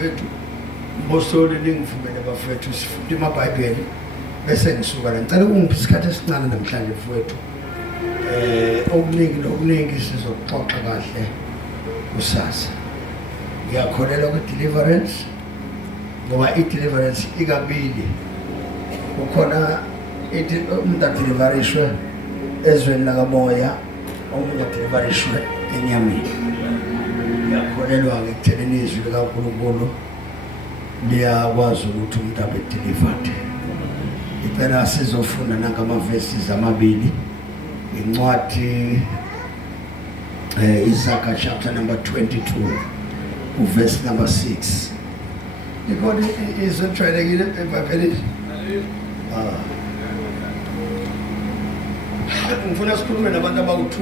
bafethu mbosole ningivumele bafethu sifunde amabhayibheli bese ngisuka la ngicela ungiphe isikhathi esincane namhlanje mfowethu okuningi sizoxoxa kahle kusasa ngiyakholelwa ku-deliverance ngoba i-deliverance ikabili kukhona umuntu adelivarishwe ezweni lakamoya omunye adelivarishwe enyameni ngiyakholelwa-ke ekutheleni izwi likaNkulunkulu liyakwazi ukuthi umuntu abe delivered impela sizofunda nangamavesi amabili incwadi Isaiah chapter number 22 verse number 6 ikhona izwi ejwayelekile eBhayibhelini ngifuna sikhulume nabantu abawu-2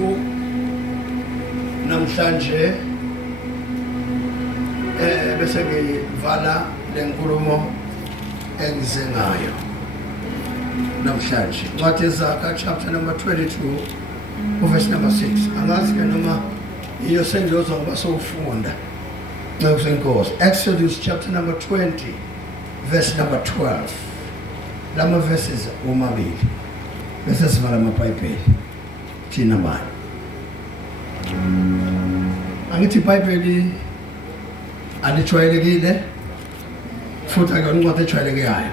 namhlanje bese ngivala le nkulumo engize ngayo namhlanje incwadi Isaiah chapter number 22 verse number 6 angazi-ke noma iyo sengiyozwa ngoba sowufunda nxa kusenkosi Exodus chapter number 20 verse number 12 lama verses omabili bese sivala amabhayibheli thina bani angithi iBhayibheli alijwayelekile futhi akuyona incwadi ejwayelekeyo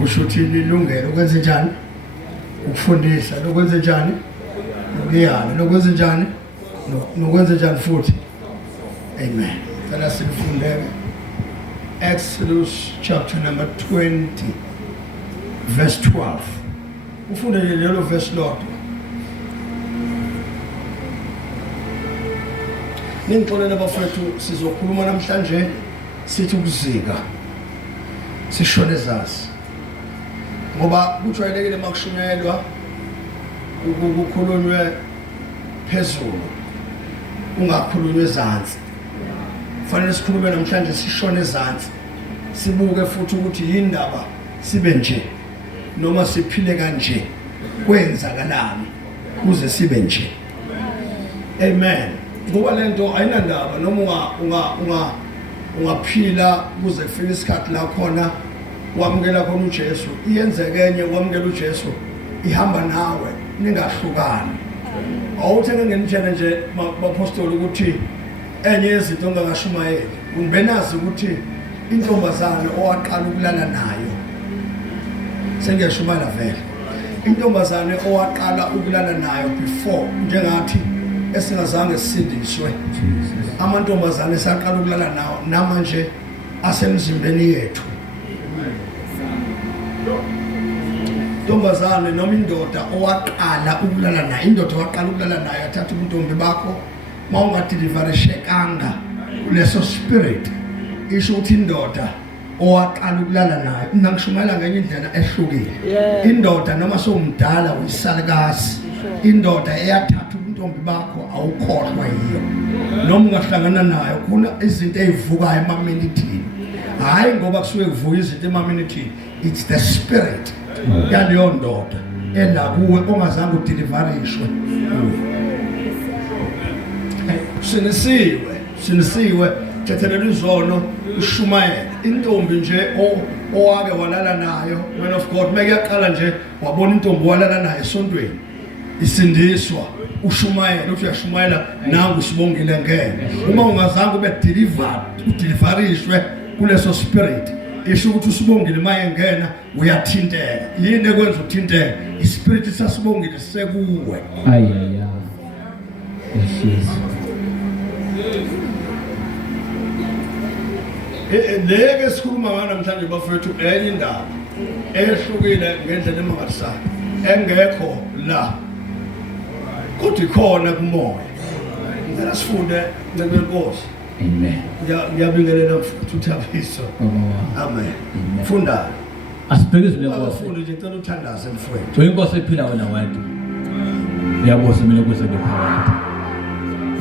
kusho ukuthi lilungele ukwenza njani ukufundisa lokwenza njani nokuyala lokwenza njani nokwenza njani futhi amen cela sifundeke Exodus chapter number 20 verse 12 ufunde lelo verse lodwa ningixolele bafethu sizokhuluma namhlanje sithi ukuzika sishone zazi ngoba kujwayelekile makushunyelwa ukukhulunywe phezulu ungakhulunywe ezantsi kufanele sikhulume namhlanje sishone ezantsi sibuke futhi ukuthi yindaba sibe nje noma siphile kanje kwenzakalani kuze sibe nje amen ngoba lento ayinandaba noma ungaphila kuze kufike isikhathi la khona wamukela khona uJesu iyenzeke enye wamukela uJesu ihamba nawe ningahlukani awuthenge ngenitshela nje bapostoli ukuthi enye yezinto ongangashumayeli ungibenazi ukuthi intombazane owaqala ukulala nayo sengiyashumala vele intombazane owaqala ukulala nayo before njengathi esingazange sisindiswe amantombazane esaqala ukulala nawo namanje asemzimbeni yethu intombazane noma indoda owaqala ukulala nayo indoda owaqala ukulala nayo athatha ubuntombi bakho mawungadeliverishekanga kuleso spirit isho ukuthi indoda owaqala ukulala nayo nangishumayela ngenye indlela ehlukile indoda noma sowumdala uyisalikazi indoda eyathatha ubuntombi bakho awukhohlwa yiyo noma ungahlangana nayo kuna izinto ezivukayo emaminithini hayi ngoba kusuke kuvuka izinto emaminithini it's the spirit yaleyo ndoda elakuwe ongazange udeliverishwe sinisiwe thethelele izono ushumayela intombi nje owake walala nayo man of God mekuyaqala nje wabona intombi walala nayo esontweni isindiswa ushumayela uthi uyashumayela nangu usibongile ngene uma ungazange ube deliverishwe kuleso spirit isho ukuthi usibongile maye ngena uyathinteka yini ekwenza uthinteke ispirit sasibongile sekuwe ayaya yes leke sikhuluma ngayo namhlanje bafethu enye indaba ehlukile ngendlela emangatisana engekho la kodwa ikhona kumoya ngicela sifunde ngeNkosi amen ngiyabingelela mfuthu Thabiso amen funda asibheke izinto abafundi nje ngicela uthandaze mfowethu uyinkosi ephila wena wedwa uyabonga mina ukuthi ngiphakathi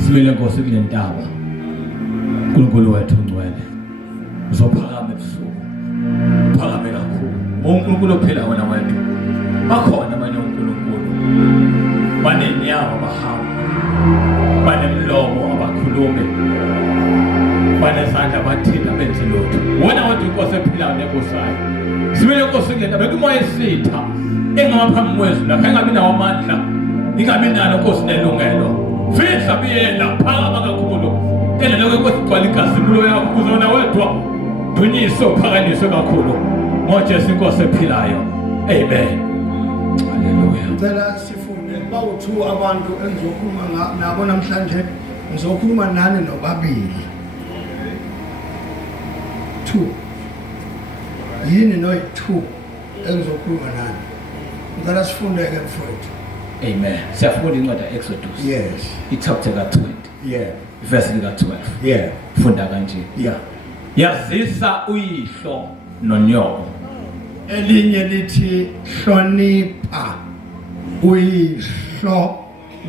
simele Nkosi kule ntaba uNkulunkulu wethu ungcwele uzophakama ebusuku phakame kakhulu uNkulunkulu ophila wena wedwa bakhona abanye uNkulunkulu banenyawo abahamba banemlomo abakhulume bafana esandla bathina benze lutho wena wathi inkosi ephilayo nebusayo sibele inkosi ngena bekumoya esitha engaphambi kwezwi lapha engabi nawo amandla ingabi nalo inkosi nelungelo fihla biyela phakama kakhulu tena lokho inkosi igcwala igazimulo yakho uzona wedwa dunyiswe uphakanyiswe kakhulu ngoJesu inkosi ephilayo amen haleluya ngicela sifunde bawu-2 abantu engizokhuluma nabo namhlanje ngizokhuluma nani nobabili 2 yini no2 engizokhuluma nani ngicela sifunde-ke mfowethu amen siyafunda incwadi Exodus yes ichapter ka-20 yeah verse lika-12 yeah funda kanje yeah yazisa uyihlo nonyoko elinye lithi hlonipha uyihlo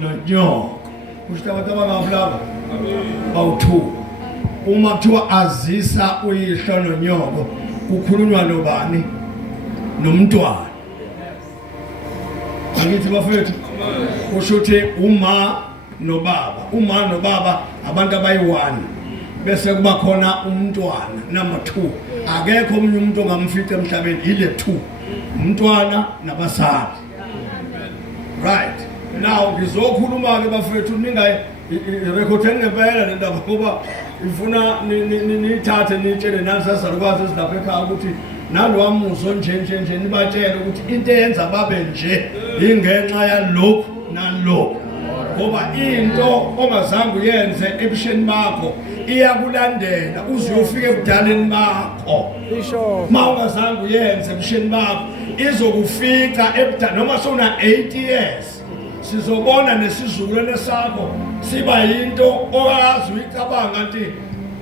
nonyoko kusho abantu abangavulaba bawu2 uma kuthiwa azisa uyihlo nonyoko kukhulunywa nobani nomntwana angithi bafethu kusho ukuthi uma nobaba abantu abayi1 bese kuba khona umntwana number 2 akekho omunye umuntu ongamfica emhlabeni ile 2 umntwana nabasali right now ngizokhuluma ke bafethu ningayi record ngempela le ndaba ngoba ifuna nithathe nitshele nansazalukwazi esilapha ekhaya ukuthi nalwamuzo nje nibatshele ukuthi into eyenza babe nje ingenxa yalokho nalokho ngoba into ongazange uyenze ebusheni bakho iyakulandela uze uyofika ebudaleni bakho ma ungazange uyenze ebusheni bakho izokufica ebudaleni noma sona 8 years sizobona nesizukulwane sakho siba yinto oyazi uyicabanga nti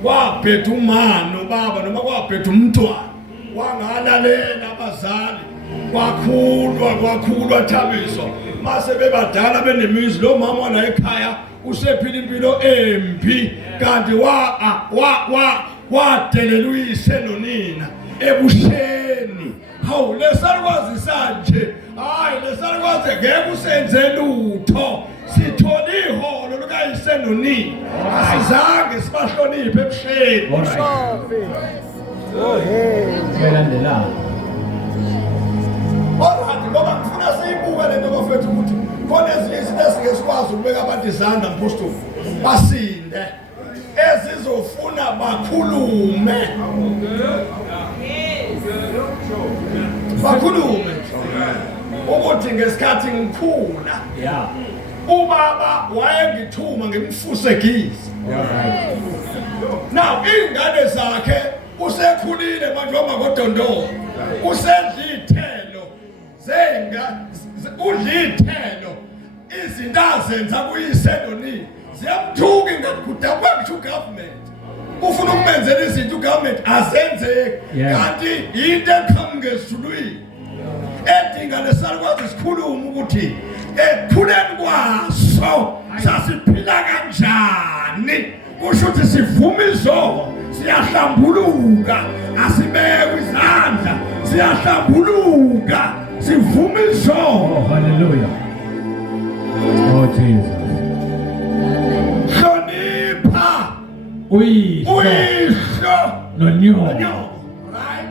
kwabhetha umama nobaba noma kwabhetha umntwana wangalalela abazali kwakhulwa thabiso mase bebadala benemizi lo mama wala ekhaya usephila impilo embi kanti wadelela uyise nonina ebusheni hawu lesalukwazi sanje hayi lesalukwazi ngeke usenze lutho sithole iholo likayise nonina asizange sibahloniphe ebusheni belandela Alright, ngoba ngifuna siyibuke lento bafethu ukuthi khona ezinye izinto esike sikwazi ukubeka abantu izandla mpostoli basinde ezizofuna bakhulume ukuthi ngesikhathi ngikhula ubaba wayengithuma ngimfusegizi now ingane zakhe usekhulile manje wamagodondolo usedlithelo udlithelo izinto azenza kuyise nonini ziyamthuka ngakudala kwakho government ufuna ukumenzela izinto government azenzeki kanti into eqhamuka ngezulwini edinga lesalukwazi sikhuluma ukuthi ekukhuleni kwaso sasiphila kanjani kusho ukuthi sivuma izono siyahlambuluka asibekwe izandla siyahlambuluka sivuma izono hallelujah oh Jesus hlonipha uyihlo nonyoko right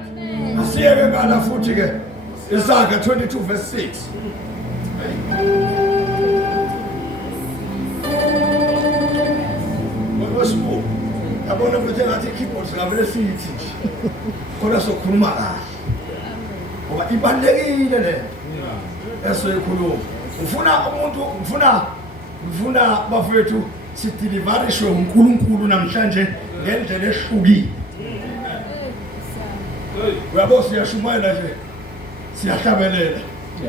asiyeke ngala futhi ke Isaiah 22 verse 6 Ngoba abona ukuthi ngathi keyboard ngavele sithi khona sokhuluma kahle ngoba ibalekile le esoyikhuluma ufuna bafethu sideliverishwe uNkulunkulu namhlanje ngendlela ehlukile uyabo siyashumayela nje siyahlabelela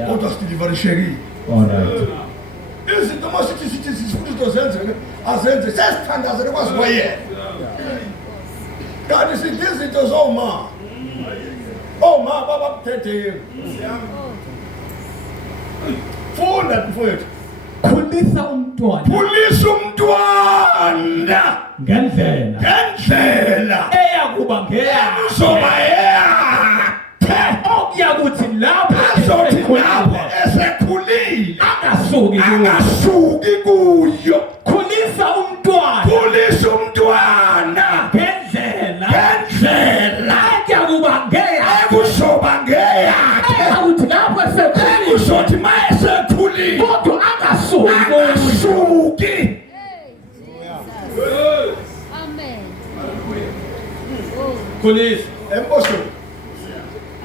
kodwa sideliverishekile alright izinto masithi sifuna izinto zenzeke azenze sesithandazele kwazi kwayena kanti sithi izinto zoma baba kuthethe funda mfowethu khulisa umntwana ngendlela eyakuba uzoba okuyakuthi lapho esekhulile angasuki kuyo khulisa umntwana ngendlela Khulisa. Emposo.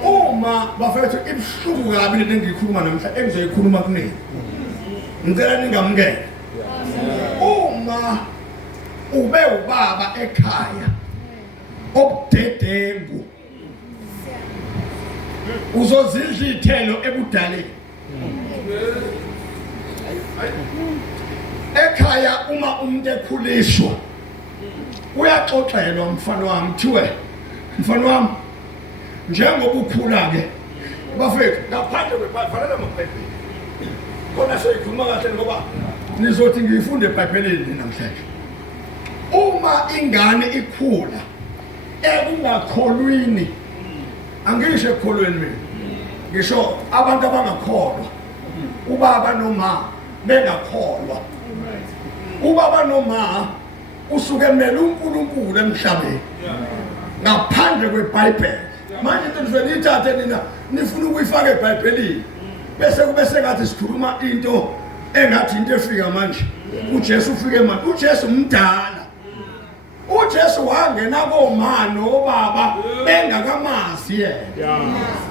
Uma bafethu ibhlungu kabi lento engiyikhuluma namhla engizoyikhuluma kunini. Ngicela ningamukele. Uma ube ubaba ekhaya obudedengu uzozidla ithelo ebudaleni. Ekhaya uma umuntu ekhuliswa uyaxoxelwa mfana wami thiwe mfana wami njengoba ukhula ke bafethu ngaphandle kweBhayibheli namabhayibheli khona seyikhuluma kahle ngoba nizothi ngiyifunde eBhayibhelini namhlanje. Uma ingane ikhula ekungakholwini angisho ekholweni mina ngisho abantu abangakholwa ubaba noma bengakholwa ubaba noma usuke emele uNkulunkulu emhlabeni ngaphandle kweBhayibheli. Manje into nivele ithathe nina nifuna ukuyifaka eBhayibhelini bese kube sengathi sikhuluma into engathi into efika manje. uJesu ufike manje, uJesu mdala. uJesu wangena komano obaba bengakamazi yena.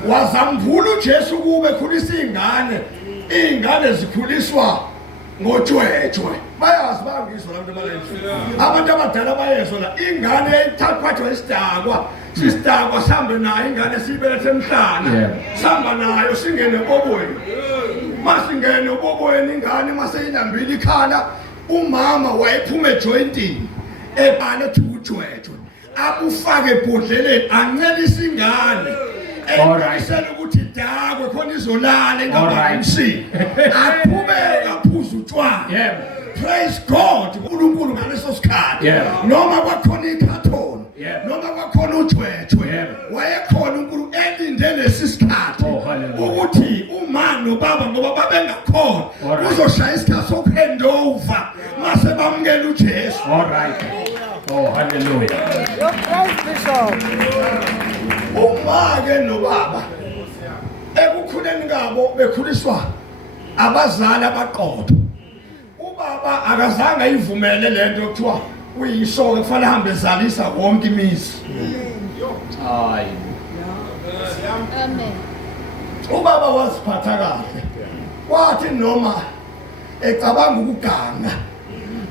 Wazamvula uJesu kube khulisa ingane zikhuliswa ngojwejwe. Bayazi bangizwa abantu abalenhle. Abantu abadala bayezwa la ingane eyithathwa isidakwa. Sisidakwa sihambe nayo ingane siyibelethe emhlana. Sihamba nayo singene obweni. Masingene obweni ingane maseyinambile ikhala umama wayephuma ejointini ebale thujwejwe. Akufake ebhodleleni ancelisa ingane. Ayisela ukuthi dakwe khona izolala engabamsi. Aphumeka aphuza utshwala. Yebo. Praise God. uNkulunkulu ngaleso sikhathi. Noma kwakhona ikhathoni. Noma kwakhona ujwejwe. Wayekhona uNkulunkulu elinde lesi sikhathi ukuthi uma nobaba ngoba babengakhona uzoshaya isikhathi sokuhandover mase bamukela uJesu. All right. Oh, hallelujah. Your praise, Bishop. Uma ke nobaba ekukhuleni ngabo bekhuliswa abazali abaqotho. Ubaba akazange ayivumele lento yokuthiwa uyishoke kufanele ahambe ezalisa wonke imizi. Hayi. Amen. Ubaba waziphatha kahle. Wathi noma ecabanga ukuganga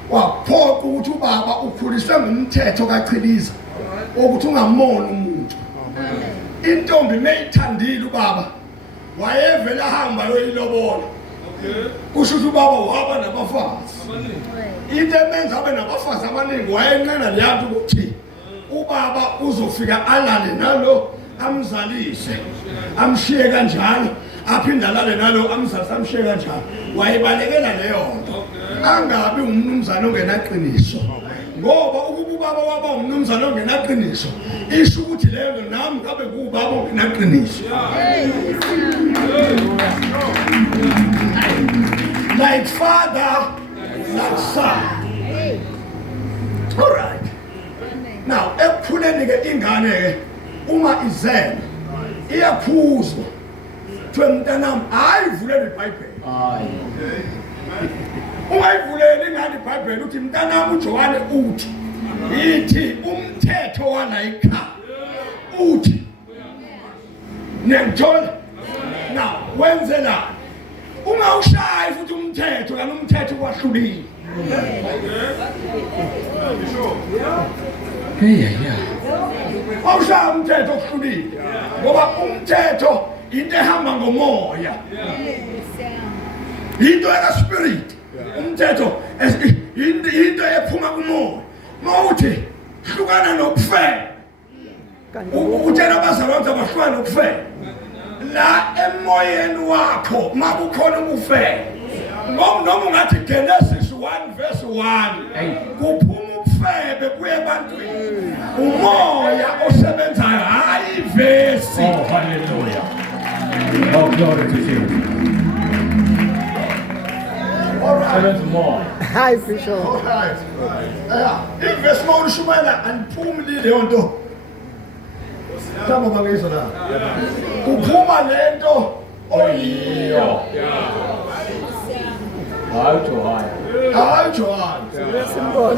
waphoqa ukuthi ubaba ukhuliswe ngumthetho kaChiliza ukuthi ungamona umuntu. Intombi mayithandile ubaba wayevela hamba yoyilobola. Kusho ukuthi ubaba waba nabafazi. Into emenza abe nabafazi abaningi wayenqena leyanto ukuthi ubaba uzofika alale nalo amzalise amshiye kanjalo aphinda alale nalo amzalise amshiye kanjalo. Wayebalekela leyo nto angabi umnumzana ongenaqiniso. Ngoba ukuba ubaba waba umnumzana ongenaqiniso isho ukuthi leyo nami ngabe kubaba ongenaqiniso. Like father, like son. All right. Now, ekukhuleni ke ingane ke uma izele iyaphuzwa. Thwe mntanami ayivulele iBhayibheli. Hayi. Ungayivuleli ingane iBhayibheli uthi mntanami uJohane uthi ithi umthetho wala ekhaya uthi niyangithola. Now wenzela ungawushayi futhi umthetho kana umthetho kwahlulile. Awushaya umthetho okuhlulile ngoba umthetho into ehamba ngomoya. Into ekaspirit. Umthetho into ephuma kumoya. Mawuthi hlukana nokufela. Utshela abazalwane abahlukana nokufela. La emoyeni wakho makukhona ubufela. Noma ungathi Genesis 1 verse 1 kuphuma ubufebe kuye ebantwini. Umoya osebenzayo hayi ivesi. Oh, hallelujah. Oh, glory to Jesus. All right. Seven more. Hi, Bishop. All right. Ivesi mawulishumayela andiphumi leyo nto. Kama bangizwa la. Kuphuma lento oyiyo. Hayi to higher. hayi John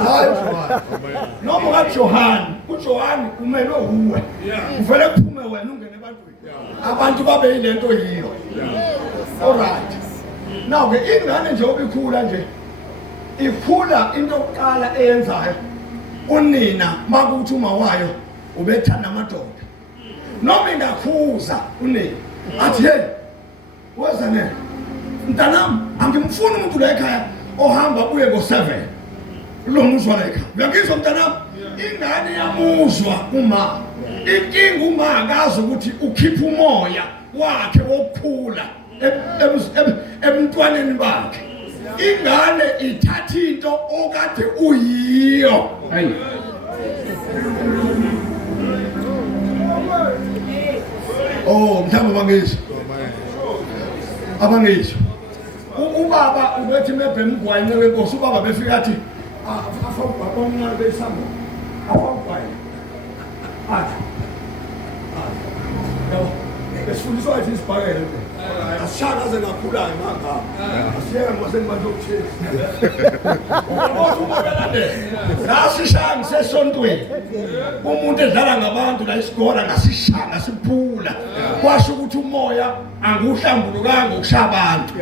hayi John noma ngaJohn uJohn kumele uwe uvele kuphume wena ungene ebantwini abantu babe yilento yiyo alright now ke ingane nje obikhula nje ikhula into yokuqala eyenzayo unina makuthi uma wayo ubethanda amadoda noma ingakhuza unina athi hey weza ne mntanami angimfuni umuntu la ekhaya ohamba uye ngo7 lo muzwa la ekhaya uyangizwa mntanami ingane yamuzwa uma inkinga uma akazi ukuthi ukhipha umoya wakhe wokukhula emntwaneni bakhe ingane ithatha into okade uyiyo hayi oh mhlawumbe abangisho ubaba ubethi mebhe mgwayine wenkosi ubaba befika athi afawubaba omncane besamo afawubaya athi besifundiswa ithi isibhakele asishaka ze kakhulayo manga asiyeka ngosemanje okuthini nasishanga sesontweni umuntu edlala ngabantu la isigora ngasishanga siphula kwasho ukuthi umoya anguhlambulukanga ukushaya abantu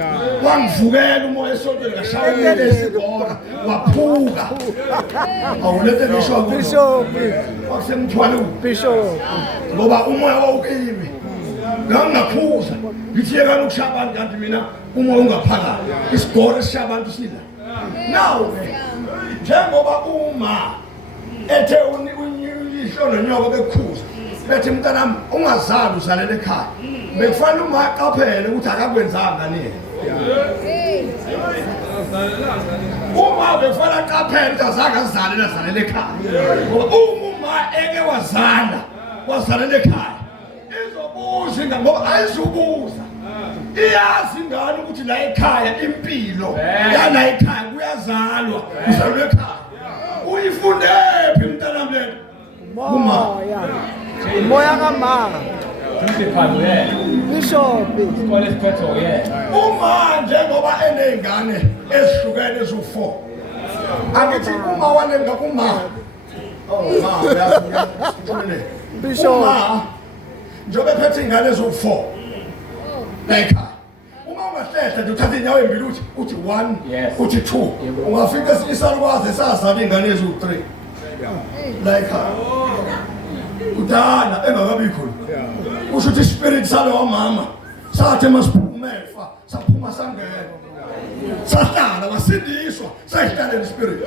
wangivukela umoya esontweni ngashaya isigora waphuka awulethe ngisho Bishop wasemthwalo Bishop ngoba umoya wawukimi ngangakhuza ngithiyeka ukushaya abantu kanti mina umoya ungaphakathi isigora esishaya abantu sila now njengoba uma ethe uyihlo nonyoko bekukhuza bethi mntanami ungazali uzalele ekhaya bekufanele uma aqaphele ukuthi akakwenzanga nini uma bekufanele aqaphele ukuthi azange azalele ekhaya ngoba uma eke wazalela ekhaya izobuza ngoba ayizubuza iyazi ingane ukuthi la ekhaya impilo yana ekhaya kuyazalwa uzalwe ekhaya uyifundephi mntanami lento Moya kama Bishop uma njengoba eney'ngane ezihlukene eziwu4 angithi uma walenga kuma Bishop njengoba ephethe iy'ngane eziwu4 la ekhaya uma ungahlehla nje uthatha iy'nyawo ey'mbili uthi 1 uthi 2 ungafika isalukwazi esazala iy'ngane eziwu3 la ekhaya kudala engakabikho kusho ukuthi ispirit salo wamama sathe masiphumefa saphuma sangena sahlala wasindiswa sayihlala ispirit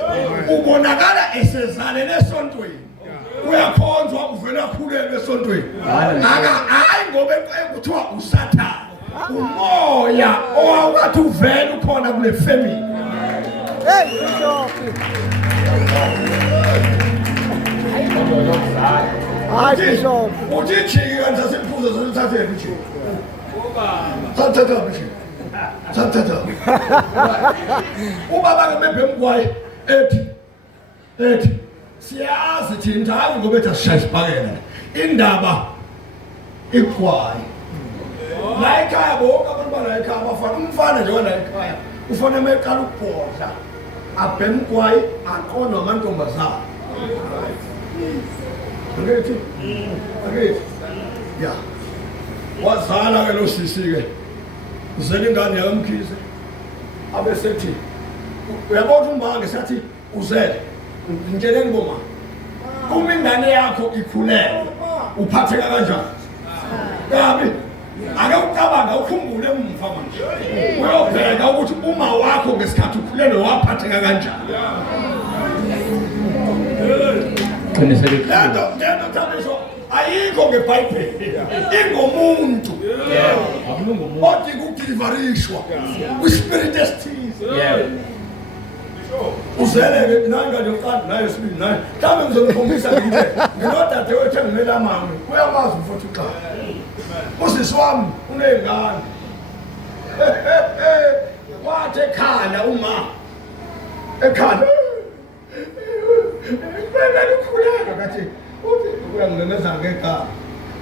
ubonakala esezalele esontweni uyakhonzwa uvela akhulelwe esontweni hayi ngoba ekuthiwa usathane umoya owawukathi uvela ukhona kule family hey Bishop hayi Bishop uthi chiki kanti sasiliphuza sasithathe bithi sathatha bithi sathatha ubaba ke mebhe mgwayi ethi siyazi thina hayi ngoba ethi asishaya isibhakela indaba igwayi la ekhaya bonke abantu bala ekhaya bafana umfana nje wala ekhaya ufana meqala ukubhodla abhe mgwayi aqonda amantombazana Akethi ya wazala ke lo sisi ke uzele ingane yakamkhize abesethi uyabona umbange sathi uzele ngitsheleni boma uma ingane yakho ikhulelwe uphatheka kanjani kabi ake ucabanga ukhumbule umva manje uyobheka ukuthi uma wakho ngesikhathi ukhulelwe waphatheka kanjani Lento thabisho ayikho ngeBhayibheli ingomuntu othi kudeliverishwa kwispirit esithize uzele nanga yoqala nayo sibili nayo mhlawumbe ngizokukhombisa ngithi nginodade wethu engimela mama uyakwazi mfowethu xa usisi wami uney'ngane wathi ekhala uma ekhala Kukhuleka kathi uthi uyangimemeza ngegama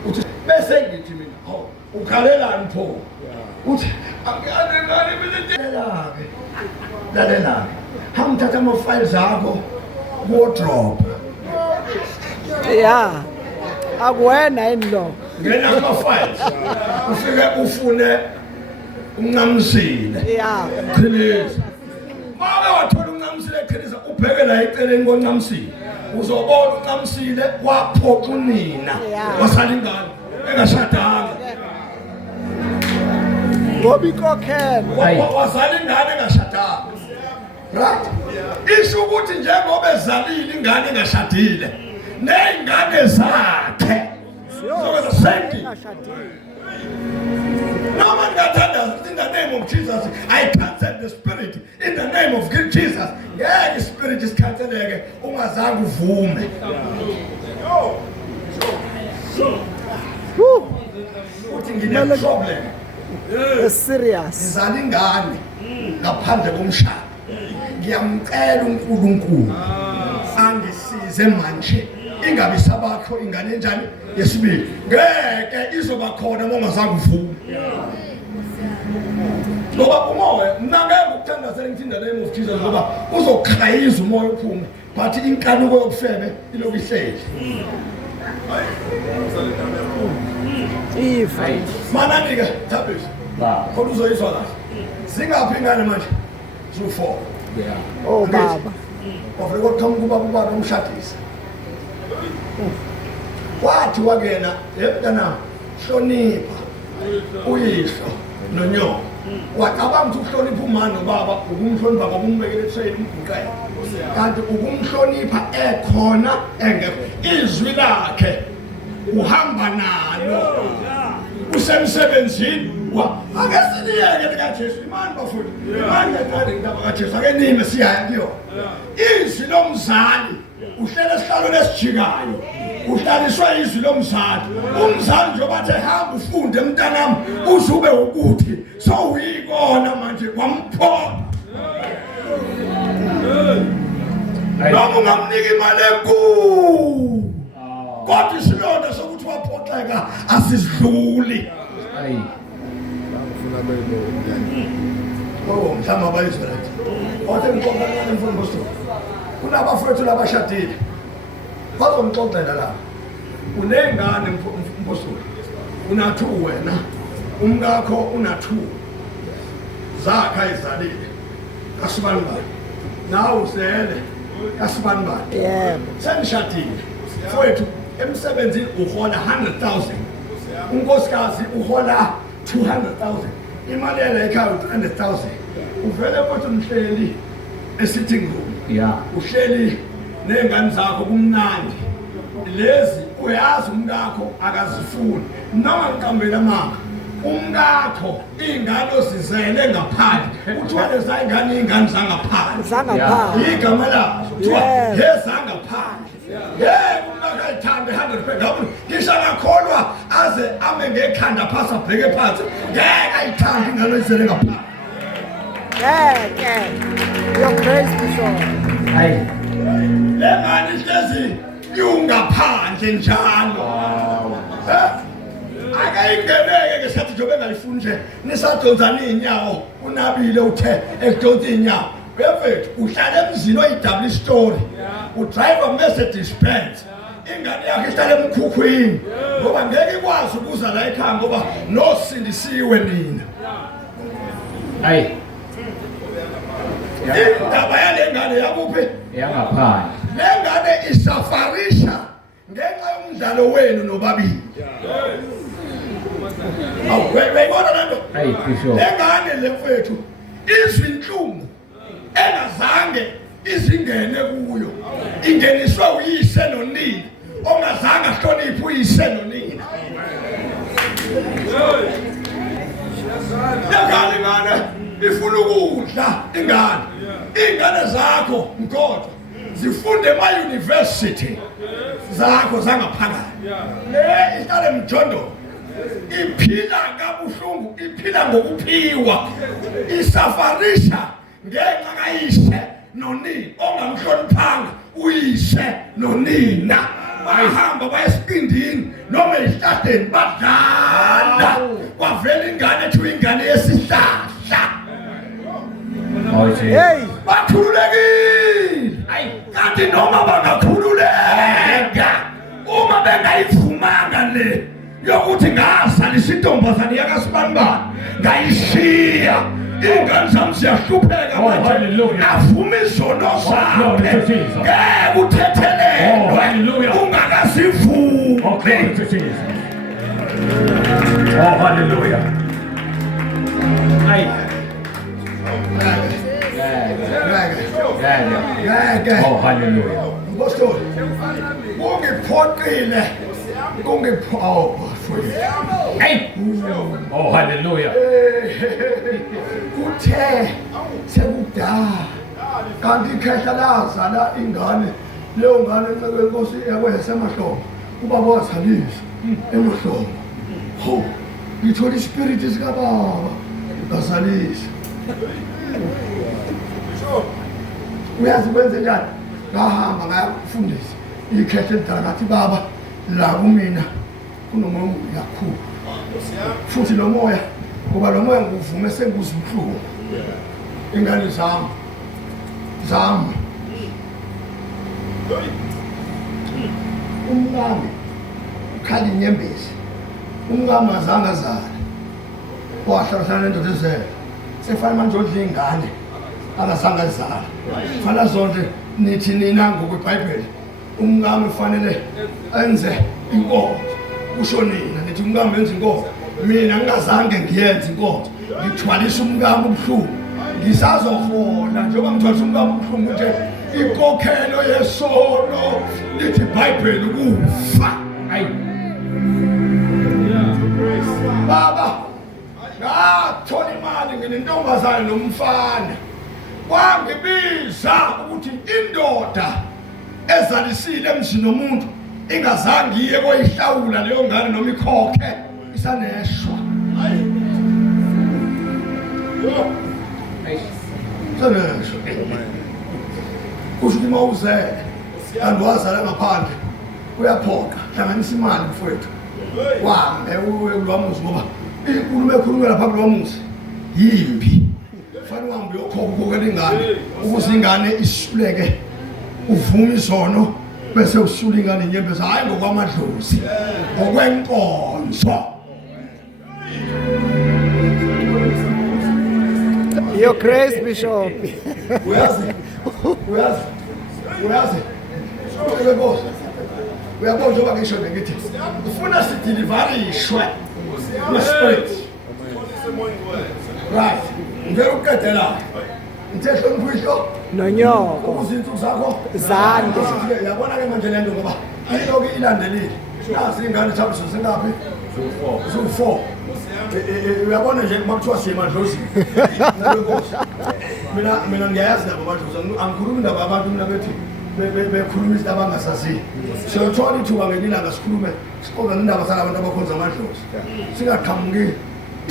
uthi bese ngithi mina hawu ukhalelani pho uthi angiyane ngane mina lalela hangithatha ama-files akho wardrobe ya akuwena yini lo ngena kuma-files ufike ufune uNcamisile ya Qhiliza make wathola uNcamisile Qhiliza ubheke la eceleni koNcamisile uzobona uNcamisile waphoxa unina wasala ingane engashadanga ngoba ikhokhela wazala ingane engashadanga right isho ukuthi njengoba ezalile ingane engashadile ney'ngane zakhe so the same thing. No man got in the name of Jesus. I cancel the spirit in the name of Jesus. Yeah, the spirit is cancelled again. Ungazange uvume. Uthi ngine problem. It's serious. Ngizala ingane ngaphandle komshado. Ngiyamcela uNkulunkulu angisize manje. Ingabe sabakho ingane enjani yesibili ngeke izoba khona uma ungazange uvume ngoba umoya mina ngeke ukuthandazela ngithi in the name of Jesus ngoba uzokhayiza umoya uphume but inkanuko yokufebe ilokhu ihleli Ifa mana nika thabisa khona uzoyizwa kahle singaphi ingane manje zu4 oh baba wafike kwaqhamuka ubaba umshadisi wathi wakena yemntana hlonipha uyihlo nonyoko wacabanga ukuthi ukuhlonipha umama nobaba ukumhlonipha ngoba umbekele ethayini umguqele kanti ukumhlonipha ekhona engekho izwi lakhe uhamba nalo usemsebenzini ake siniyeke likaJesu imani bafuni imani ngethanda indaba kaJesu ake nime siyaya kuyo izwi lomzali uhlele esihlalweni esijikayo uhlaliswa izwi lomzali umzali njengoba bathe hamba ufunde mntanami uzube ukuthi so uyikona manje kwamphoqa noma ungamnika imali enkulu kodwa isilonda sokuthi waphoxeka asidluli oh mhlamba bayizwa lathi othe ngixoxa kancane mfundisi kunabafowethu labashadile bazomxoxela la unengane mfundisi unathu wena umkakho unathu zakhe izalile kasibani bani nawe usele kasibani bani yebo senishadile mfowethu emsebenzini uhola 100,000 unkosikazi uhola 200,000 imali yale ekhaya 300,000 uvele ukuthi umhleli esitting room yeah uhleli nengane zakho kumnandi lezi uyazi umkakho akazifuni noma ngiqambela mama umkakho ingane osizele ngaphandle kuthiwa leza ingane ingane zangaphandle zangaphandle igama lazo kuthiwa yezangaphandle umkakho ayithande 100% ngabe ngisho akakholwa aze ame ngekhanda phasi abheke phansi ngeke ayithande ingane oyizele ngaphandle your grace bishop hayi le ngane ihlezi yungaphandle njalo akayingeneke ngesikhathi njengoba engalifuni nje nisadonzana iy'nyawo unabile uthe ekudonsa iy'nyawo befethu uhlala emzini oyi-double story udrayiva Mercedes Benz ingane yakhe ihlala emkhukhwini ngoba ngeke ikwazi ukuza la ekhaya ngoba nosindisiwe nina hayi indaba yale ngane yakuphi yangaphandle le ngane isafarisha ngenxa yomdlalo wenu nobabili wayibona lento hayi bishop le ngane le mfethu izwi inhlungu engazange izingene kuyo ingeniswe uyise nonina ongazange ahloniphe uyise nonina ngane ifuna ukudla ingane zakho mgodwa zifunde ema-university zakho zangaphakathi le ihlale mjondolo iphila kabuhlungu iphila ngokuphiwa isafarisha ngenxa kayise nonina ongamhloniphanga uyise nonina bayahamba bayesibindini noma esihlahleni badlala kwavela ingane ethiwa ingane yesihlahla oh hey bakhululekile kanti noma bangakhululeka uma bengayivumanga le yokuthi ngazalisa intombazane yakasibanibani ngayishiya ingane zami ziyahlupheka manje avuma izono zakhe ngeke uthethelelwe ungakazivumi. Oh, hallelujah. Oh, hallelujah. Pastor, kungiphoqile Hey. Oh, hallelujah. Kuthe sekudala kanti ikhehla lazala ingane leyo ngane enceke inkosi yakwesemahlombe ubaba wazalisa emahlombe. Ho, ngithola ispiriti sikababa ngazalisa. Uyazi kwenze njani? Ngahamba ngayafundisa ikhehla elidala ngathi baba la kumina kunomoya kakhulu futhi lo moya ngoba lo moya ngivume senguzimhluko ingane zami umngane ukhali inyembezi umngane azange azala wahlala nendoda ezele sefana manje odla ingane akazange azala fana zonke nithi nina ngokweBhayibheli umngane ufanele enze inkonzo kusho nina nithi umngane wenza inkonzo mina ngingazange ngiyenze inkonzo ngithwalisa umngane ubuhlungu ngisazohola njengoba ngithwalisa umngane ubuhlungu nje inkokhelo yesono lithi iBhayibheli ukufa. Hayi baba ngathola imali nginentombazane nomfana wangibiza ukuthi indoda ezalisile emzini womuntu ingazange iye koyihlawula leyo ngane noma ikhokhe isaneshwa. Saneshwa kusho ukuthi mawuzele kanti wazala ngaphandle uyaphoqa hlanganisa imali mfowethu wambe uwe kulwamuzi ngoba inkulumo ekhulunywa lapha kulwamuzi yimbi fanele uhambe uyokhokha ingane ukuze ingane isuleke uvuma izono bese usula ingane inyembezi hayi ngokwamadlozi ngokwenkonzo. Your grace, Bishop. Uyazi uyabona njengoba ngisho ngithi ufuna sideliverishwe spirit right ngeke uqedela ngithe hlonipho Nonyoko. ukuzinsuku zakho Zande. Yabona ke manje lento ngoba ayiloko ilandelile nazi ingane thabiso singaphi so 4 uyabona nje makuthiwa siyemadlozini nalokho mina ngiyazi nabo madlozi angikhulumi nabo abantu mina bethi bekhuluma izinto abangasaziyo siyothola ithuba ngelilanga sikhulume siqobe indaba zalabantu abakhonza amadlozi singaqhamuki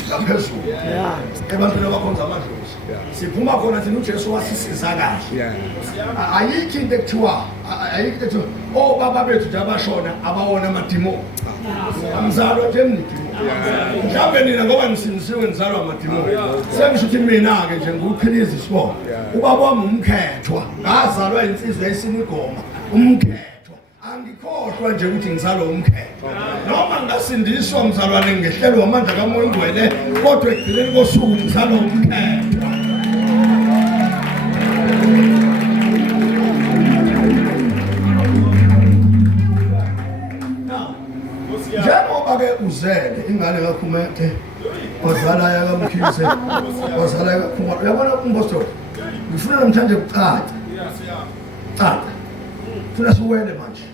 ngaphezulu ebantwini abakhonza amadlozi siphuma khona thina uJesu wasisiza kahle ayikho into ekuthiwa obaba bethu nje abashona abawona amadimoni amzalwa nje emnidimo mhlawumbe nina ngoba nisindisiwe nizalwa amadimoni sengisho ukuthi mina-ke nje nguqhilizi sibona ubaba wami umkhethwa ngazalwa insizwa esinigoma umkhethwa angikhohlwa nje ukuthi ngizalwa umkhethwa noma ngasindiswa mzalwane ngehlelwa amandla kamoya ingcwele kodwa ekugcineni kosuku ngizalwa umkhethwa. Njengoba-ke uzele ingane kaKhumete wazala yakamkhise wazala yakakhumalo uyabona umbostori ngifuna namhlanje kucaca funa siwele manje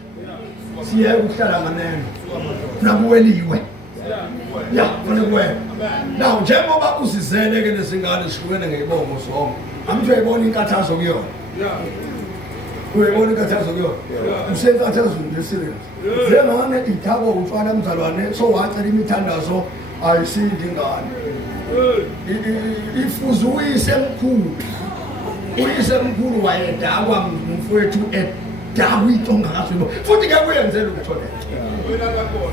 siyeke ukuhlala nganeno funa kuweliwe ya funa kuwela now njengoba uzizele-ke lezi ngane zihlukene ngey'bongo zonke angithi uyayibona inkathazo kuyona uyayibona inkathazo kuyona usenkathazo nje serious njengane ithako utshwala mzalwane so wacela imithandazo ayisindi ingane ifuze uyise mkhulu wayedakwa mfowethu edakwa into ongakazwelo futhi ngeke uyenzele ukuthi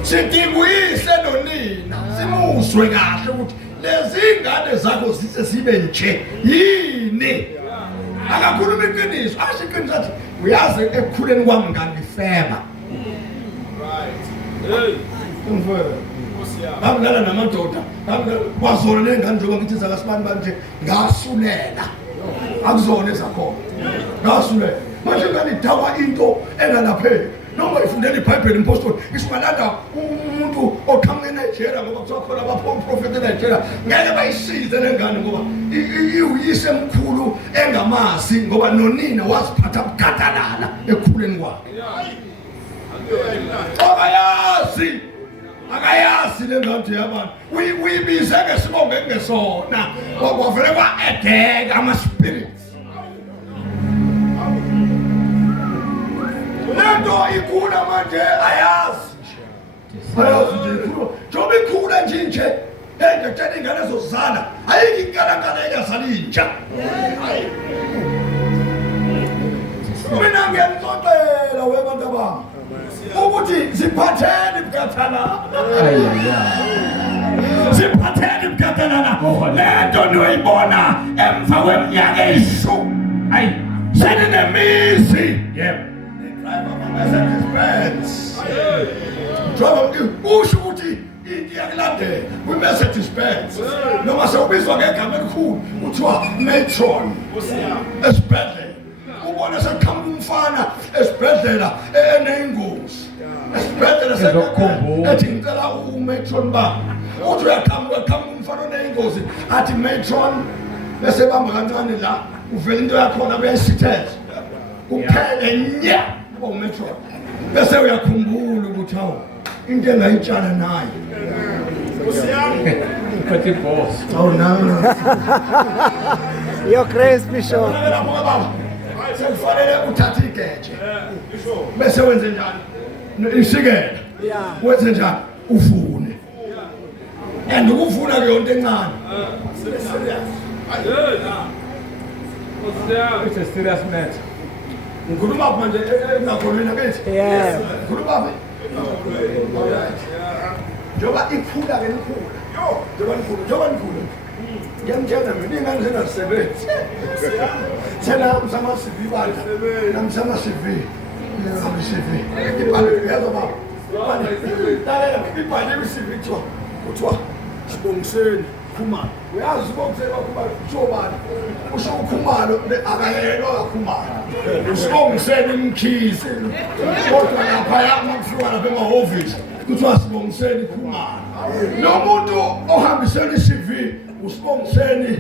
sidinga uyise nonina simuzwe kahle ukuthi lezi ngane zakho zise zibe nje yini akakhuluma iqiniso asho iqiniso athi uyazi ekukhuleni kwami ngangifeba ngabulala namadoda kwazona nengane njengoba ngithi zakasibani banje ngasulela akuzona ezakhona ngasulela manje ngani dawa into engalapheki noma ifundela iBhayibheli impostoli isimalanda umuntu oqhamuke eNigeria ngoba kusakhona abaprofeti eNigeria ngeke bayisize lengane ngoba uyise mkhulu engamazi ngoba nonina waziphatha bugadalala ekukhuleni kwakhe akayazi lengane yabantu uyibize ngesibongo engesona kwavele kwa-edeka ama-spirits lento ikhula manje ayazi nje njengoba ikhula nje engekutshela ingane ezozala ayikho inkalakala engazali intsha mina ngiyanixoxela webantu abami ukuthi siphatheni bugathalala siphatheni bugathalala lento niyoyibona emva kweminyaka eyishumi seninemizi yebo Mercedes-Benz. Usho ukuthi iyakulandela kwi-Mercedes-Benz noma sewubizwa ngegama elikhulu kuthiwa Metron esibhedlela ubona sekuqhamuka umfana esibhedlela eneyingozi esibhedlela ethi ngicela uMetron ba uthi uyaqhamuka umfana oneyingozi athi Metron bese bamba kancane la uvela into yakhona beyisitheza uphele nya uMetron bese uyakhumbula ukuthi hawo into engayitshala naye Petit boss. Oh no. Your Grace Bishop. Sekufanele uthathe igeje bese wenze njani isikela wenze njani ufune and ukuvuna ke yonto encane It's a serious matter. ngikhuluma manje engakholweni akithi Yeah. ngikhuluma manje njoba ikhula ke likhula njoba nikhula ngiyamtshela mina ingane zingasebenzi thena msama CV bandla namsama CV ibhale yazo baba lalela ibhale CV kuthiwa sibongiseni Khumalo uyazi ubongiseni Khumalo ushobani usho uKhumalo akayelwa kaKhumalo usibongiseni imkhize kodwa lapha yakufika lapha emahhovisi kuthiwa sibongiseni Khumalo lo muntu ohambisela iCV usibongiseni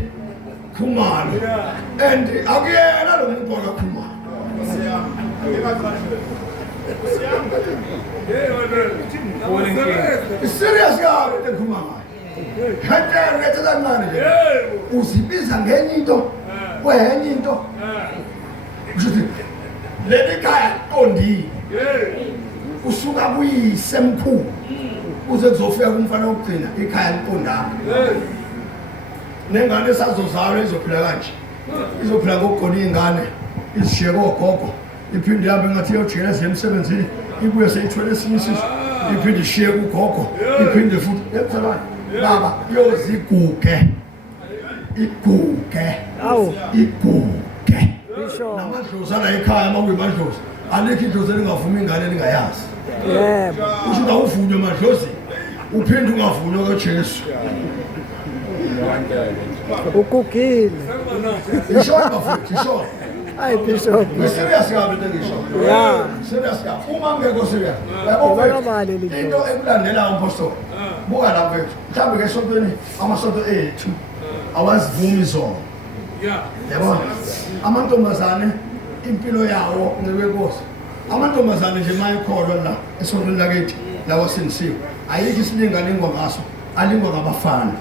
Khumalo and akuyena lo muntu wakaKhumalo serious guy ekhuluma ngayo ngeke kancane nje uzibiza ngenye into kwenye into ukuthi leli khaya qondile usuka kuyise mkhulu uze kuzofika kumfana wokugcina ikhaya liqondana nengane esazozalwa izophila kanje izophila ngokugona izingane izishiye kogogo iphinde yabe ngathi iyojela emsebenzini ibuye seyithwele esinye isisu iphinde ishiye kugogo iphinde futhi ebuthelwane baba yoziguge iguge Awu. iguge Bishop. namadlozi ala ekhaya makuyimadlozi alikho idlozi elingavuma ingane elingayazi Yebo. usho ukuthi awuvunywe madlozi uphinde ungavunywa kaJesu Ukugile. ishona bafowethu ishona Hayi Bishop. serious kabi into ngisho Yeah. serious kabi uma ngeke serious Ubona mali leli. into ekulandela umpostoli buka lapha mfethu mhlawumbe ke esontweni amasonto ethu awazivumi izona yabona amantombazane impilo yawo ncebekosi amantombazane nje mayikholwa la esontweni lakithi lawa sinisiwe ayikho isilinganingwa ngaso alingwa ngabafana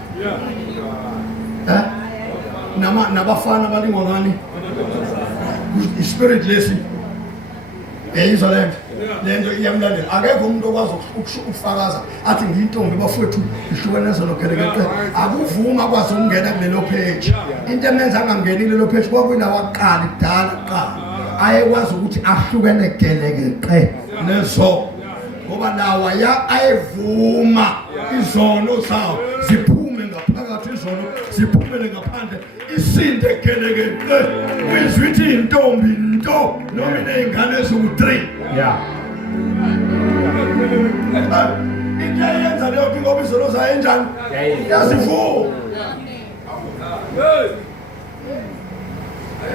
nabafana balingwa ngani ispirit lesi eyizwa lento iyamlandela akekho umuntu okwazi ukufakaza athi ngiyintombi bafowethu ihlukanisa nogelekeqe akuvuma akwazi ukungena kulelo page into emenza angangeni kulelo page kwakuyinawo aqala kudala kuqala ayekwazi ukuthi ahlukene gelekeqe nezo ngoba nawo ayevuma izono zawo ziphume ngaphakathi izono ziphumele ngaphandle isinde gelekele kwizwe ithi intombi nto noma iney'ngane eziwu-3 Yeah. into eyenza leyo nto ngoba izono zayo enjani yazivuma.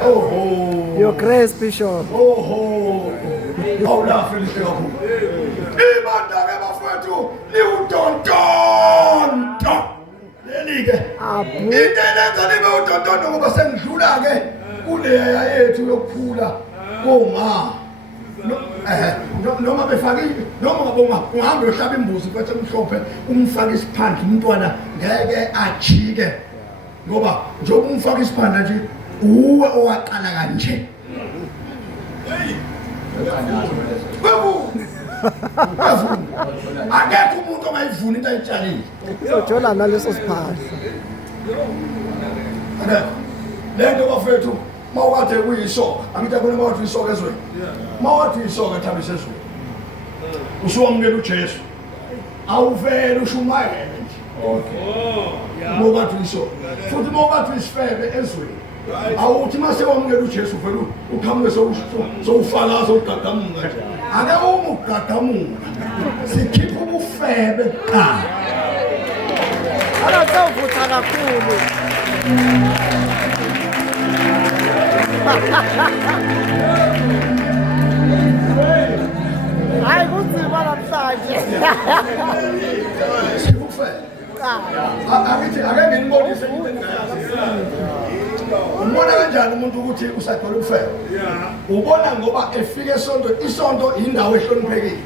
Oho. Your grace, Bishop. Oho. Awulahle lihle kakhulu. Ibandla-ke bafowethu liwudontonto. Leli-ke into elenza libe udontonto ngoba sengidlula-ke kuleya yethu yokukhula koma. Noma befakile noma ungahambe uyohlaba imbuzi bethe umhlophe umfake isiphandla umntwana ngeke ajike ngoba njengoba umfaka isiphandla nje uwe owaqala kanje. Akekho umuntu ongayivuni into ayitshalile. Uzothola naleso siphandla. Lento bafethu mawukade kuyisoka angithi yabona mawuthi uyisoka ezweni mawuthi uyisoka thabisa ezweni usuwamukela uJesu awuvele ushumayele nje. Mawuthi uyisoka futhi mawuthi uyisifebe ezweni awuthi mase wamukela uJesu vele uqhamuke sowufakaza ugadamuka nje ake uma ugadamuka sikhipha ubufebe kuqala. Akasavutha kakhulu. Hayi kunzima namhlanje. Akithi ake nginibonise into engayazi. Umbona kanjani umuntu ukuthi usadala ubufebe? Ubona ngoba efika isonto indawo ehloniphekile.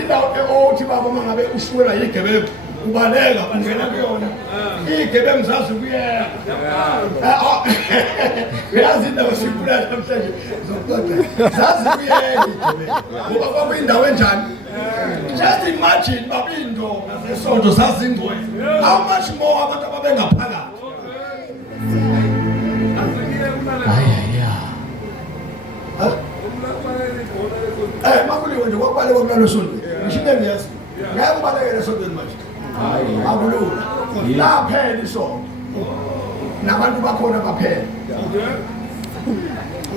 Indawo othi baba mangabe ushwela yigebengu ubaleka ungena kuyona. Igebengu zazi kuyeka. Uyazi indawo sikhula namhlanje zokuqoqa. Zazi kuyeka igebengu. Ngoba kwaba indawo enjani? Just imagine babindo zasesonto zazingcwele. How much more abantu ababengaphakathi? Makuliwe nje kwakubaleka kulalo sonto. Ngishilo ngiyazi. Ngeke ubalekele esontweni manje. Akulula. Laphela isonto. Nabantu bakhona baphela.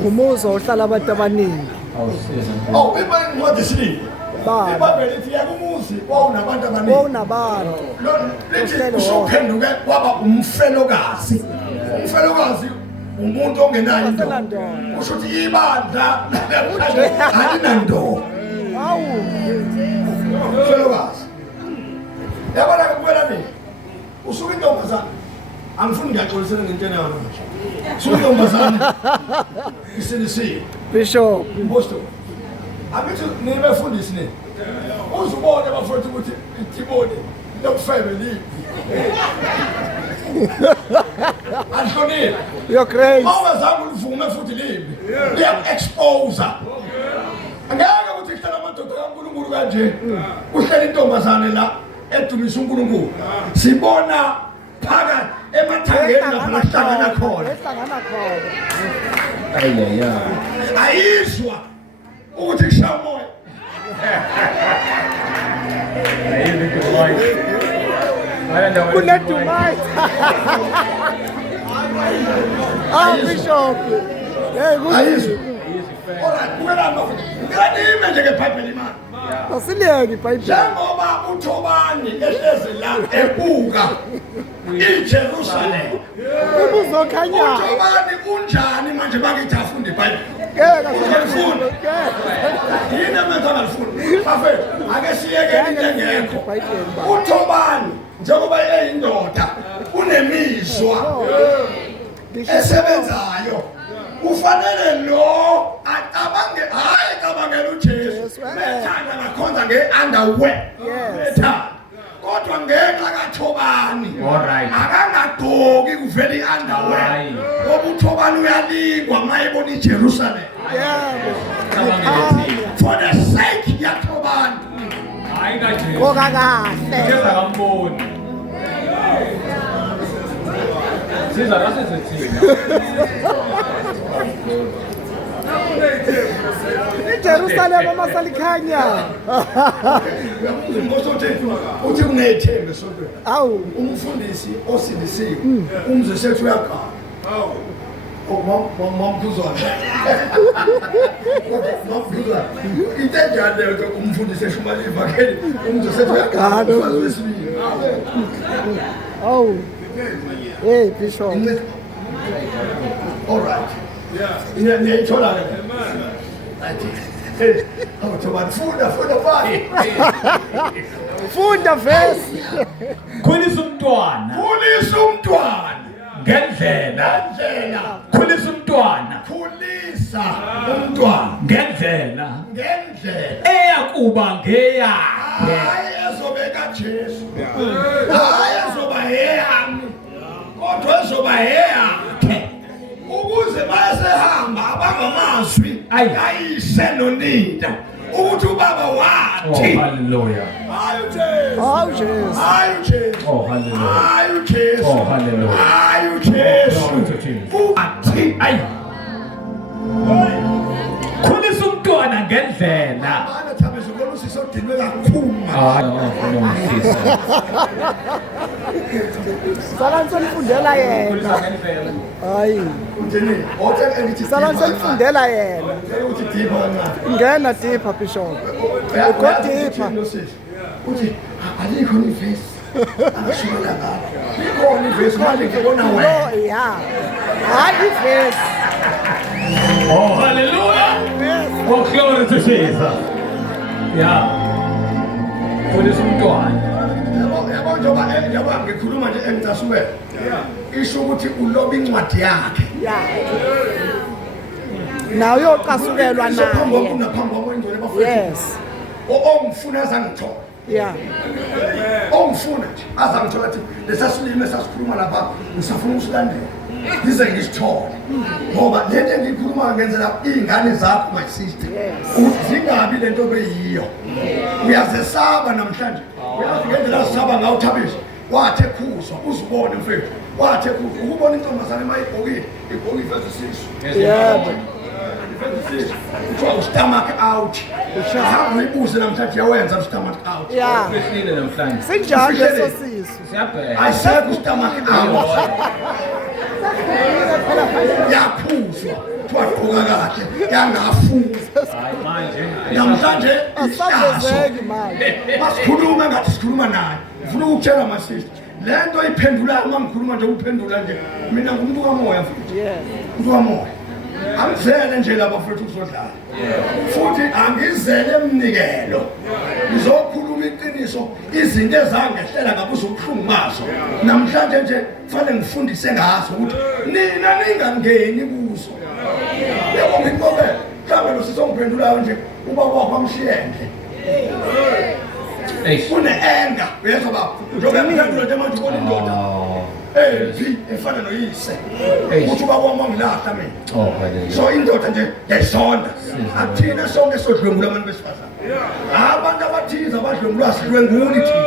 Umuzi ohlala abantu abaningi. Oh, ibhayibheli incwadi isibili. Ibhayibheli lithi yakumuzi wawunabantu abaningi. Wawunabantu. Lithi usuphenduke waba umfelokazi. Umfelokazi umuntu ongenayo into. Kusho ukuthi ibandla alinanto. Hawu. Umfelokazi. Yabona kuphela nini? Usuke intombazana. Angifuni ngiyaxolisana ngento enayo manje. Usuke intombazana. Isinisiwe. Bishop. Imposto. Abithi nibefundisi nini? Uzubone bafowethu ukuthi iTimoni lokufebe lipi. Anhloniphe. Your grace. Mawazama ulivume futhi lipi. Liya-expose. Angeke ukuthi kuhlala amadoda kaNkulunkulu kanje. Kuhlala intombazane la edumisa uNkulunkulu. Sibona phakathi emathangeni lapho lahlangana khona. Ehlangana khona. Ayizwa ukuthi kushaya umoya. Kunedumayi. Bishop. Hey, Ayizwa. Alright, ngikanime nje ngeBhayibheli manje. asiliyeki iBhayibheli. Njengoba uThobani ehlezi la ebuka iJerusalem. Ubuzokhanya. uThobani unjani manje bakithi afunde iBhayibheli? Ngeke Yini amenza angalifuni? Bafethu, ake siyekele into engekho. uThobani njengoba eyindoda unemizwa esebenzayo. Kufanele lo acabange hayi cabangela uJesu. Bethanda bakhonza ngeunderwear. Bethanda. Kodwa ngenxa kaThobani. Akangagqoki kuvela iunderwear. Ngoba uThobani uyalingwa mayebona iJerusalem. For the sake yaThobani. Hayi kaje. Ngoka kahle. Ngeza kamboni. Siza rasizethina. iJerusalem amasalikhanya. Uthi ungethembe sontweni. Awu. Umfundisi osindisiwe umzwe sethu uyagana Mamkhuzwana. Mamkhuzwana. Into enjani leyo umfundisi eshumana ivakeli umuntu sethi uyagana ufazi wesibili. Oh. Hey, Bishop. All right. Yeah. Niyayithola ke. Right. Awuthobani funda phansi. Funda verse. Khulisa umntwana Khulisa umntwana. ngendlela. Khulisa umntwana Khulisa umntwana ngendlela ngendlela eyakuba ngeyakhe. hayi ezobeka Jesu hayi ezoba eyami kodwa ezoba eyakhe ukuze bayesehamba abangamazwi ayise nonina ukuthi ubaba Oh, wathi hallelujah. hayi Jesu Oh, Jesus. hayi Jesu Oh, hallelujah. hayi Jesu Oh, hallelujah. hayi Jesu Glory to Jesus. uthi Ayi. Khulisa umntwana ngendlela. Mana thabe zokolo sisodinwe kakhulu Hayi, ngiyangifisa. Sala nifundela yena. Khulisa ngendlela. Hayi. uthini othe engithi Sala nifundela yena. uthi dipa kancane Ngena deeper Bishop. Go deeper. uthi alikho ivesi angashumela ngapha likhona ivesi manje ngibona No, wena yeah. Hayi verse. Oh, hallelujah. Verse. Oh, glory to Jesus. Yeah. Khulisa umntwana. yabo njengoba ngikhuluma nje engicasuke isho ukuthi uloba incwadi yakhe Yeah. Naw yoqasukelwa naphambi naye. kunaphambi kwengcwele bafethu Yes. ongifuna azangithola Yeah. ongifuna nje azangithola athi lesasilime sasikhuluma lapha ngisafuna usilandela ngize ngisithole ngoba lento engiyikhuluma ngenzela iy'ngane zakho my sister zingabi lento beyiyo uyazesaba namhlanje uyazi ngendlela azisaba ngawo Thabiso wathi ekhuzwa uzibone mfethu wathi ekhuzwa ukubona intombazane uma igqokile iveza isisu Yebo. kuthiwa ustomach out hamba uyibuze namhlanje yawenza ustomach out Yeah. Kwehlile namhlanje. Sinjalo leso sisu. Siyabheka. ayisekho ustomach out yakhuzwa kuthiwa gqoka kahle yangafuza Hayi manje. namhlanje Asavezeki manje. masikhuluma ngathi sikhuluma naye ngifuna ukutshela masisi le nto iphendulayo uma ngikhuluma nje uphendula nje mina ngumuntu kamoya futhi Yes. umuntu kamoya angizele nje laba futhi ukuzodlala futhi angizele emnikelo ngizokhuluma iqiniso izinto ezangehlela ngabe uzobuhlungu bazo namhlanje nje kufanele ngifundise ngazo ukuthi nina ningangeni kuzo yebo ngikhobe mhlawumbe lo sizongiphendulayo nje uba kwamshiyende une-enga uyezwa baba njengoba mphendula nje manje ubona indoda efana noyise ukuthi uba kwami wangilahla mina Oh, hallelujah. so indoda nje yayisonda akuthina sonke sodlwengula abantu besifazane abantu abathize abadlwengulwa sidlwenguli thina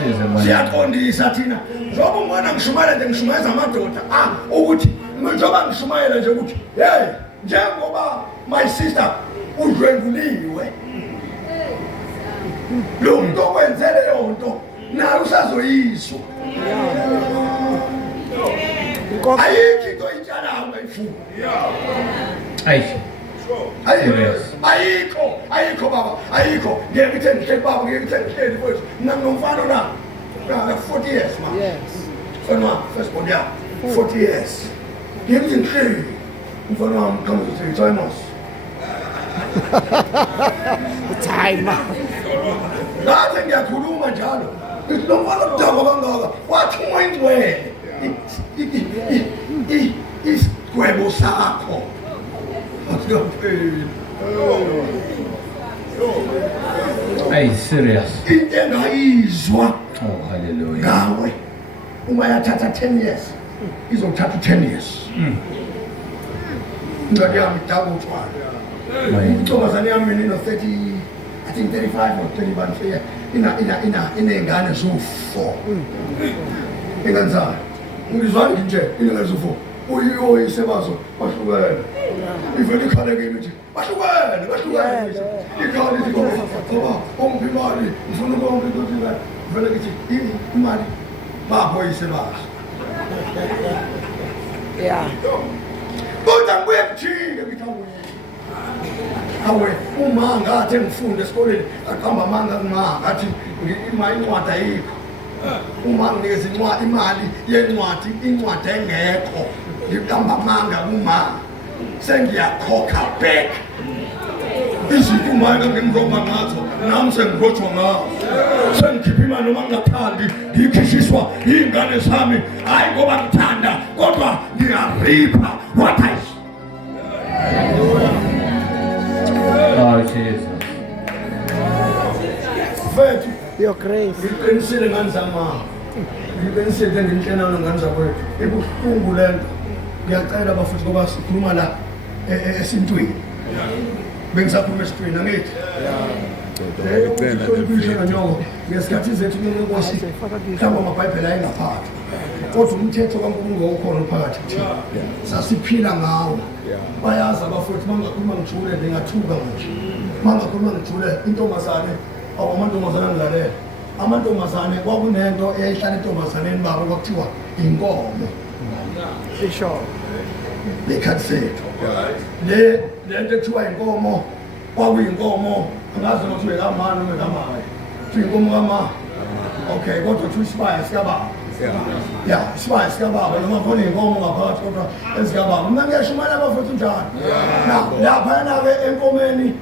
Size manje. siyaqondisa thina njengoba ungibona ngishumayela nje ngishumayeza amadoda ukuthi njengoba ngishumayela nje ukuthi hey njengoba my sister udlwenguliwe lo muntu okwenze leyo nto naye usazoyiswa ayikho into oyitshalayo ungayifuni Ayi. ayikho baba ayikho ngeke ngithe ngihleli baba ngeke ngithe ngihleli mfowethu mina nginomfana na 40 years ma Yes. mfana wami first born yeah 40 years ngeke ngithi ngihleli mfana wami comes to say Thomas Time. ngathi ngiyakhuluma njalo ngithi lo mfana udakwa kangaka wathuma ingcwele isigwebo sakho Ayi, serious. into engayizwa Oh, hallelujah. ngawe uma yathatha 10 years izothatha 10 years incwadi yami idabutshwana intombazane yami mina ino 30 I think 35 or 31 years iney'ngane zo-4 ingane zayo ngizwani nje inengane zo-4 uyise bazo bahlukene ivele ikhale kimi nje bahlukene ikhale ithi baba ongiphi imali ngifuna ukonke ukuthi vele ngithi imali baboyise bazo Yeah. Kodwa ngibuye kuthini ngithi awe uma ngathi ngifunda esikoleni aqamba amanga kuma ngathi incwadi ayikho. Uma nginikeza imali yencwadi incwadi engekho ngiqamba amanga kuma sengiyakhokha back. Izinto umanga ngimroma ngazo nami sengirojwa ngazo. Sengikhipha imali noma ngingathandi ngikhishiswa ingane zami hayi ngoba ngithanda kodwa ngiyaripha what I Oh Jesus. Mfethu Your grace. ngiqinisile ngani zama. Ngiqinisile nginhlelano ngani zakwethu. Ebuhlungu lento. Ngiyacela bafuthu ngoba sikhuluma la esintwini. Bengisakhuluma esintwini angithi. Ngesikhathi zethu nenkosi mhlawumbe amabhayibheli ayengaphathi kodwa umthetho kaNkulunkulu ukhona phakathi kuthina sasiphila ngawo bayazi abafowethu mangakhuluma ngijule ngingathuka manje mangakhuluma ngijule intombazane awamantombazane angilalela amantombazane kwakunento eyayihlala entombazaneni babo kwakuthiwa inkomo Sure. lekhathi sethu lento ethiwa inkomo kwakuyinkomo angazi ukuthi uyekamani noma ekamani inkomo kama okay kodwa uthi isibaya sikababa ya isibaya sikababa noma khona inkomo ngaphakathi kodwa ezikababa mina ngiyashumana abafethu njalo lapha-ke enkomeni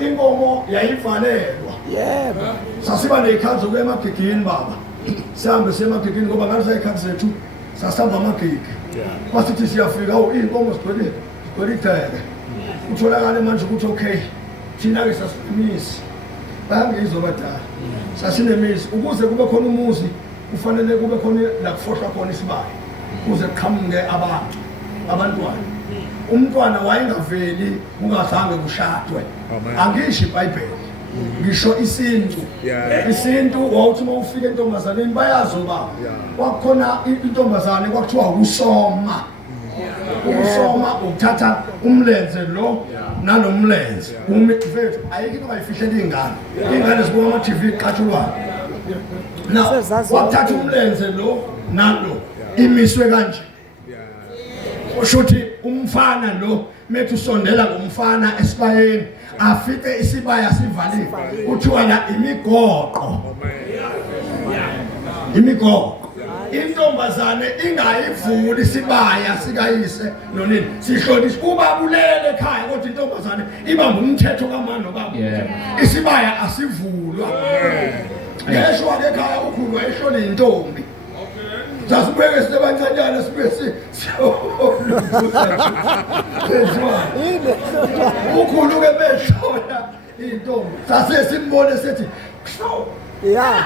inkomo yayivalelwa Yebo. sasiba ney'khathi zokuya emagigini baba sihambe siye emagigini ngoba ngathi say'khathi zethu sasihamba amagigi masithi siyafika iy'nkomo sigcwele ideke utholakale manje ukuthi okay thina-ke sasinemisi bayangizwa badala sasinemisi ukuze kube khona umuzi kufanele kube khona la kufohlwa khona isibaya ukuze kuqhamuke abantwana umntwana wayengaveli kungazange kushadwe angisho ibhayibheli ngisho isintu isintu wawuthi uma ufika entombazaneni bayazi obaba kwakukhona intombazane kwakuthiwa ukusoma ukusoma ukuthatha umlenze lo nanomlenze umfethu ayikho into bayifihlela ingane zibuka ama-TV iqatshulwana na wakuthatha umlenze lo nalo imiswe kanje ushuthi umfana lo methu usondela ngomfana esibayeni afike isibaya sivaliwe kuthiwa la imigoqo intombazane ingayivuli isibaya sikayise nonini sihlonishwa kubabulele ekhaya kodwa intombazane ibamba umthetho kamama nobaba isibaya asivulwa ngeshwa-ke ekhaya ukhulu wayeshona intombi sasibeke sisebancanyana sibe ukhulu-ke beshona intombi sase simbone sethi Yeah.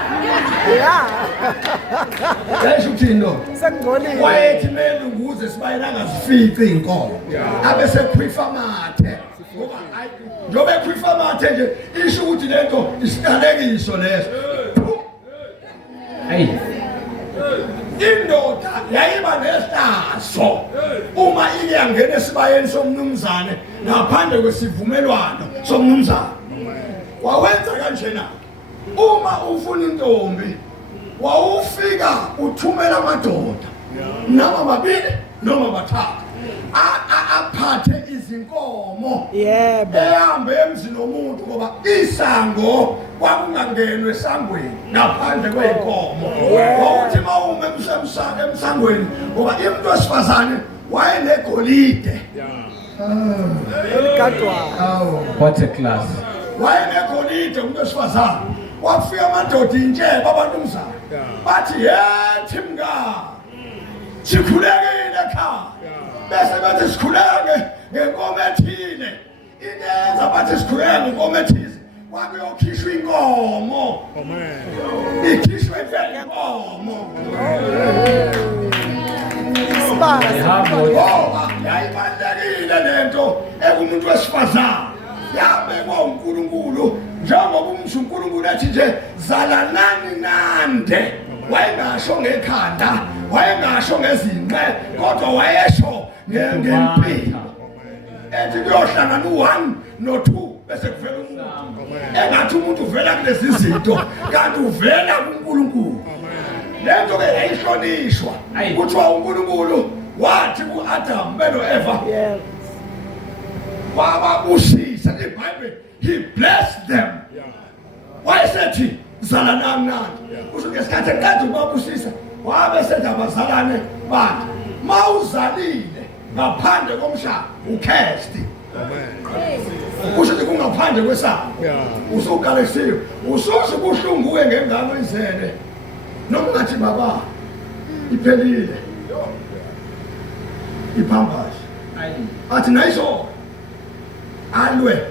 yayisho ukuthini no Sekungcolile. wayethi melunguze sibayela angazifici iy'nkomo abe sekhwifa amathe ngoba njengoba ekhwifa amathe nje isho ukuthi lento isiqalekiso leso Hey. indoda yayiba nesihlazo uma ike yangena esibayeni somnumzane ngaphandle kwesivumelwano somnumzane wawenza kanjena uma ufuna intombi wawufika uthumela amadoda noma mabili noma bathathu aphathe izinkomo Yebo. ehambe emzini womuntu ngoba isango kwakungangenwe esangweni ngaphandle kwey'nkomo wawuthi uma ume emsangweni ngoba umuntu wesifazane wayenegolide Eligadwayo. What a class. wayenegolide umuntu wesifazane wafika amadoda intsheba abantumzane bathi yethi mngani sikhulekile ekhaya bese bathi sikhuleke ngenkomo ethile inenza bathi sikhuleke ngenkomo ethize kwakuyokhishwa inkomo ikhishwe vele inkomo ngoba yayibalulekile lento ekumuntu wesifazane yabekwa uNkulunkulu njengoba umsho uNkulunkulu ethi nje zalanani nande wayengasho ngekhanda wayengasho ngezinqe kodwa wayesho ngempilo ethi kuyohlangana u1 no2 bese kuvela umuntu engathi umuntu uvela kulezi zinto kanti uvela kuNkulunkulu lento ke yayihlonishwa kuthiwa uNkulunkulu wathi Adam beno Eva Yes. wababusisa iBhayibheli he blessed them wayesethi zalana mnandi kusho ngesikhathi eqeda ukubabusisa wabe sethi abazalane bathi mawuzalile ngaphandle komshado ukhesti kusho ukuthi kungaphandle kwesabo usukalesiwe usuze kuhlunguke ngengane izele noma ngathi baba iphelile iPampers athi nayiso alwe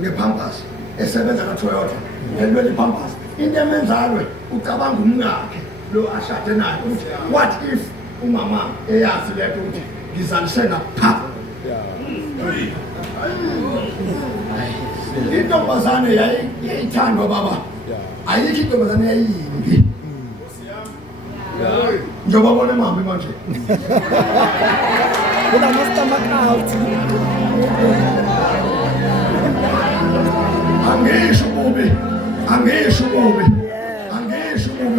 ngePampers esebenza kaToyota elwe iPampers into emenzalwe ucabanga umngakhe lo ashade naye uthi what if umama eyazi letho ukuthi ngizalise ngapha intombazane yayithandwa baba ayikho intombazane yayimbi njengoba bona mama manje With a stomach out. angisho ububi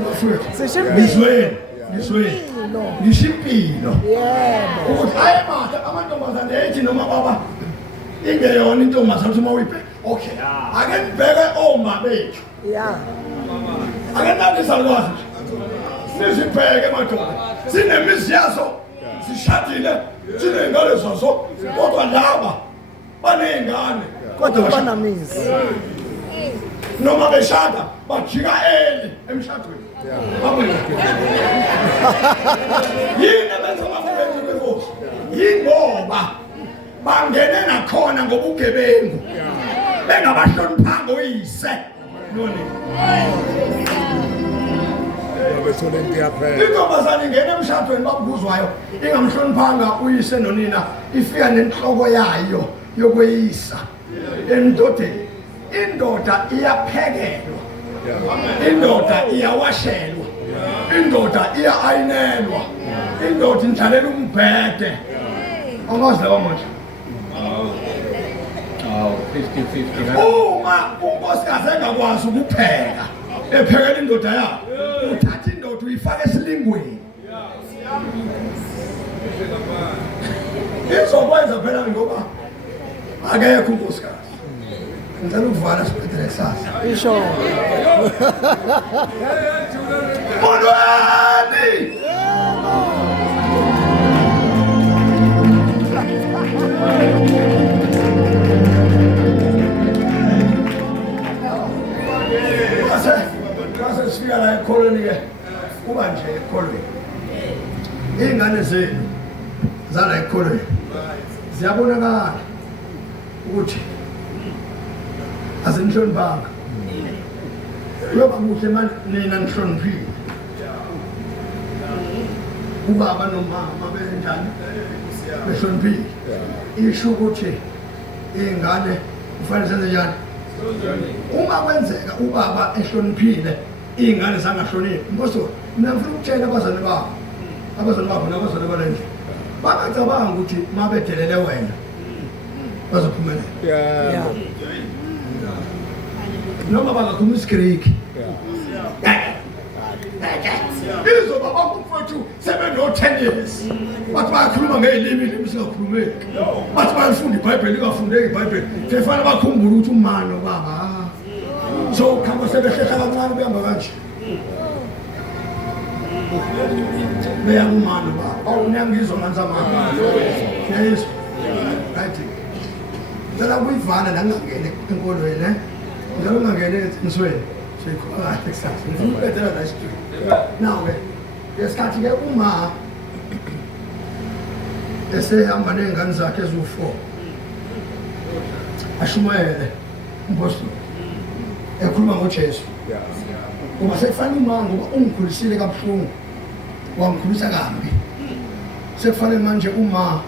bafowethu ngizweni ngisho impilo ukuthi hayi mata amantombazane ethi noma baba ingeyona intombazane uma uyibheka okay ake nibheke oma bethu Yeah. ake nathi salwazi sizibheke madoda sinemizi yazo sishadile sinengane zazo kodwa laba banengane Kodwa banamizi. noma beshada bajika eli emshadweni yini benza amafowethu benkosi yingoba bangene nakhona ngobugebengu bengabahloniphanga uyise noni intombazane ingene emshadweni babuzwayo ingamhloniphanga uyise nonina ifika nenhloko yayo yokweyisa endodeni indoda iyaphekelwa indoda iyawashelwa indoda iya-ayinelwa indoda indlalela umbhede angazi lewa manje 50-50 uma unkosikazi engakwazi ukupheka ephekela indoda yakhe uthatha indoda uyifaka esilingweni izokwenza phela ngoba akekho unkosikazi ngicela ukuvala sibhedlela kusasa Isho. Molweni Kase sifika la ekholweni ke kuba nje ekholweni ingane zenu zala ekholweni ziyabonakala ukuthi azinhloniphanga yoba kuhle manje nina nihloniphile ubaba nomama benjani behloniphile isho ukuthi ingane kufanele senze njani uma kwenzeka ubaba ehloniphile ingane zangahloniphi mboso mina ngifuna ukutshela abazali babo nabazali balendlu bangacabanga ukuthi mabedelele wena bazophumelela Yeah. noma bangakhuluma isiGreki izo baba kumfowethu sebeno-10 years bathi bayakhuluma ngeyilimi singakhulumeki bathi bayalifunda iBhayibheli ingafundeki iBhayibheli kufanele bakhumbule ukuthi umani nobaba so kuhamba sebehlehla kancane behamba kanje beya kumani nobaba niyangizwa manzamama niyayizwa right ngicela kuyivala la ngingangene enkolweni njalo ungangene ezinsweni sikhuluma kahle kusasa ngifuna ukubedela la isitudio nawe ngesikhathi ke uma esehamba ney'ngane zakhe eziwu-4 ashumayele umpostoli ekhuluma ngoJesu ngoba sekufanele uma ngoba ungikhulisile kabuhlungu wangikhulisa kambi sekufanele manje uma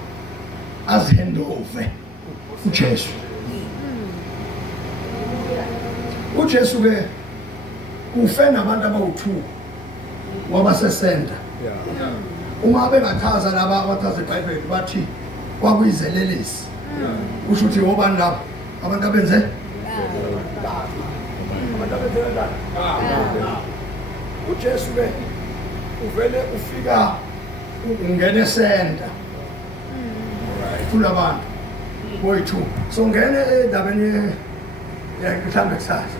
azihendove uJesu uJesu-ke ufe nabantu abawu-2 wabasesenta uma bengachaza laba abachaza iBhayibheli bathi kwakuyizelelesi kusho ukuthi obani laba abantu abenze uJesu-ke uvele ufika ungena esenta kulabantu boyithu so ngene endabeni mhlambe kusasa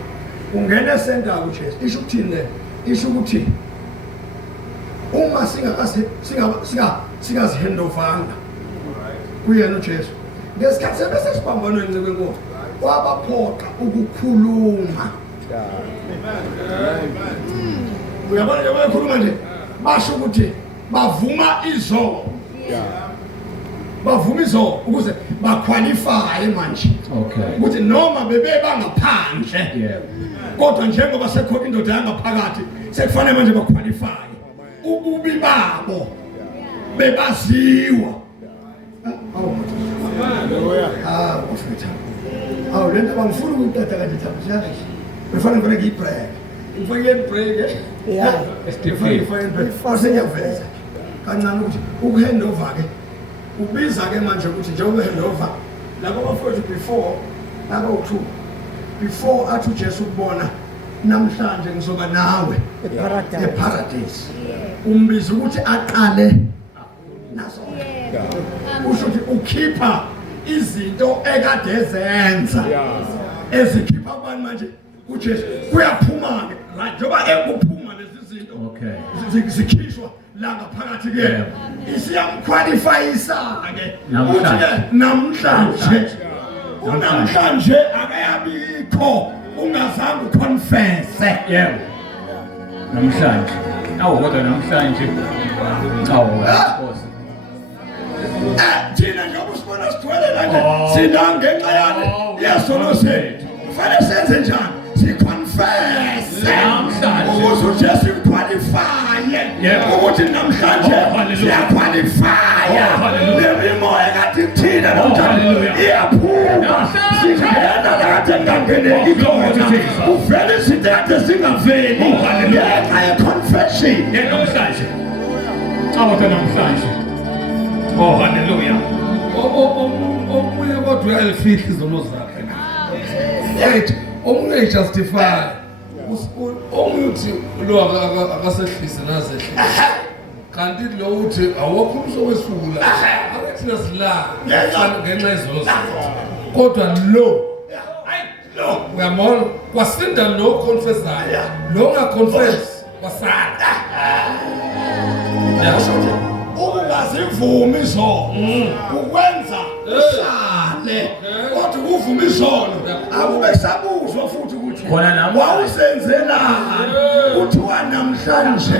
ungene center kuJesu isho ukuthini le isho ukuthi uma singazihindovanga kuyena uJesu ngesikhathi sebese sibambanweni kwenkosi wabaphoqa ukukhuluma uyabona nje bayakhuluma nje basho ukuthi bavuma izono ukuze baqualify manje ukuthi noma bebe bangaphandle kodwa njengoba sekhona indoda yangaphakathi sekufanele manje baqualify ububi babo bebaziwa lento bangifuna ukuthatha kanje thabisha befana ngone ngiyibreak ngifake break fasengiyaveza kancane ukuthi ukuhandover ke ubiza ke manje ukuthi njengoba handover labo bafowethu before athi uJesu kubona namhlanje ngizoba nawe eparadise umbiza ukuthi aqale nazo usho ukuthi ukhipha izinto ekade ezenza ezikhipha abantu manje uJesu kuyaphuma ke right njoba ekuphuma lezi zinto zikhishwa la ngaphakathi ke isiyamqualifyisa ke uthi ke namhlanje akayabikho ungazange uconfess namhlanje kodwa namhlanje thina njengoba usibona sigcwele la nje sina ngenxa yale yesono sethu kufanele senze njani siconfess ukuze uJesu uqualifye ukuthi namhlanje siyaqualifya lemimoya kade kuthina namhlanje iyaphuma singena kade ngangeneki khona uvele izinto kade zingaveli ngenxa yeconfession namhlanje namhlanje hallelujah omunye kodwa uyalifihla izono zakhe yethu omunye ejustify omunye uthi lo akasehlise nazehlise kanti lo uthi awukho umsowesuku la akathi nasilala ngenxa yezono zakhe kodwa lo uyamona kwasinda lo confessayo lo ungaconfess wasala ungazivumi izono ukwenza usale kodwa ukuvuma izono akube kusabuzwa futhi ukuthi wawusenzelani kuthiwa namhlanje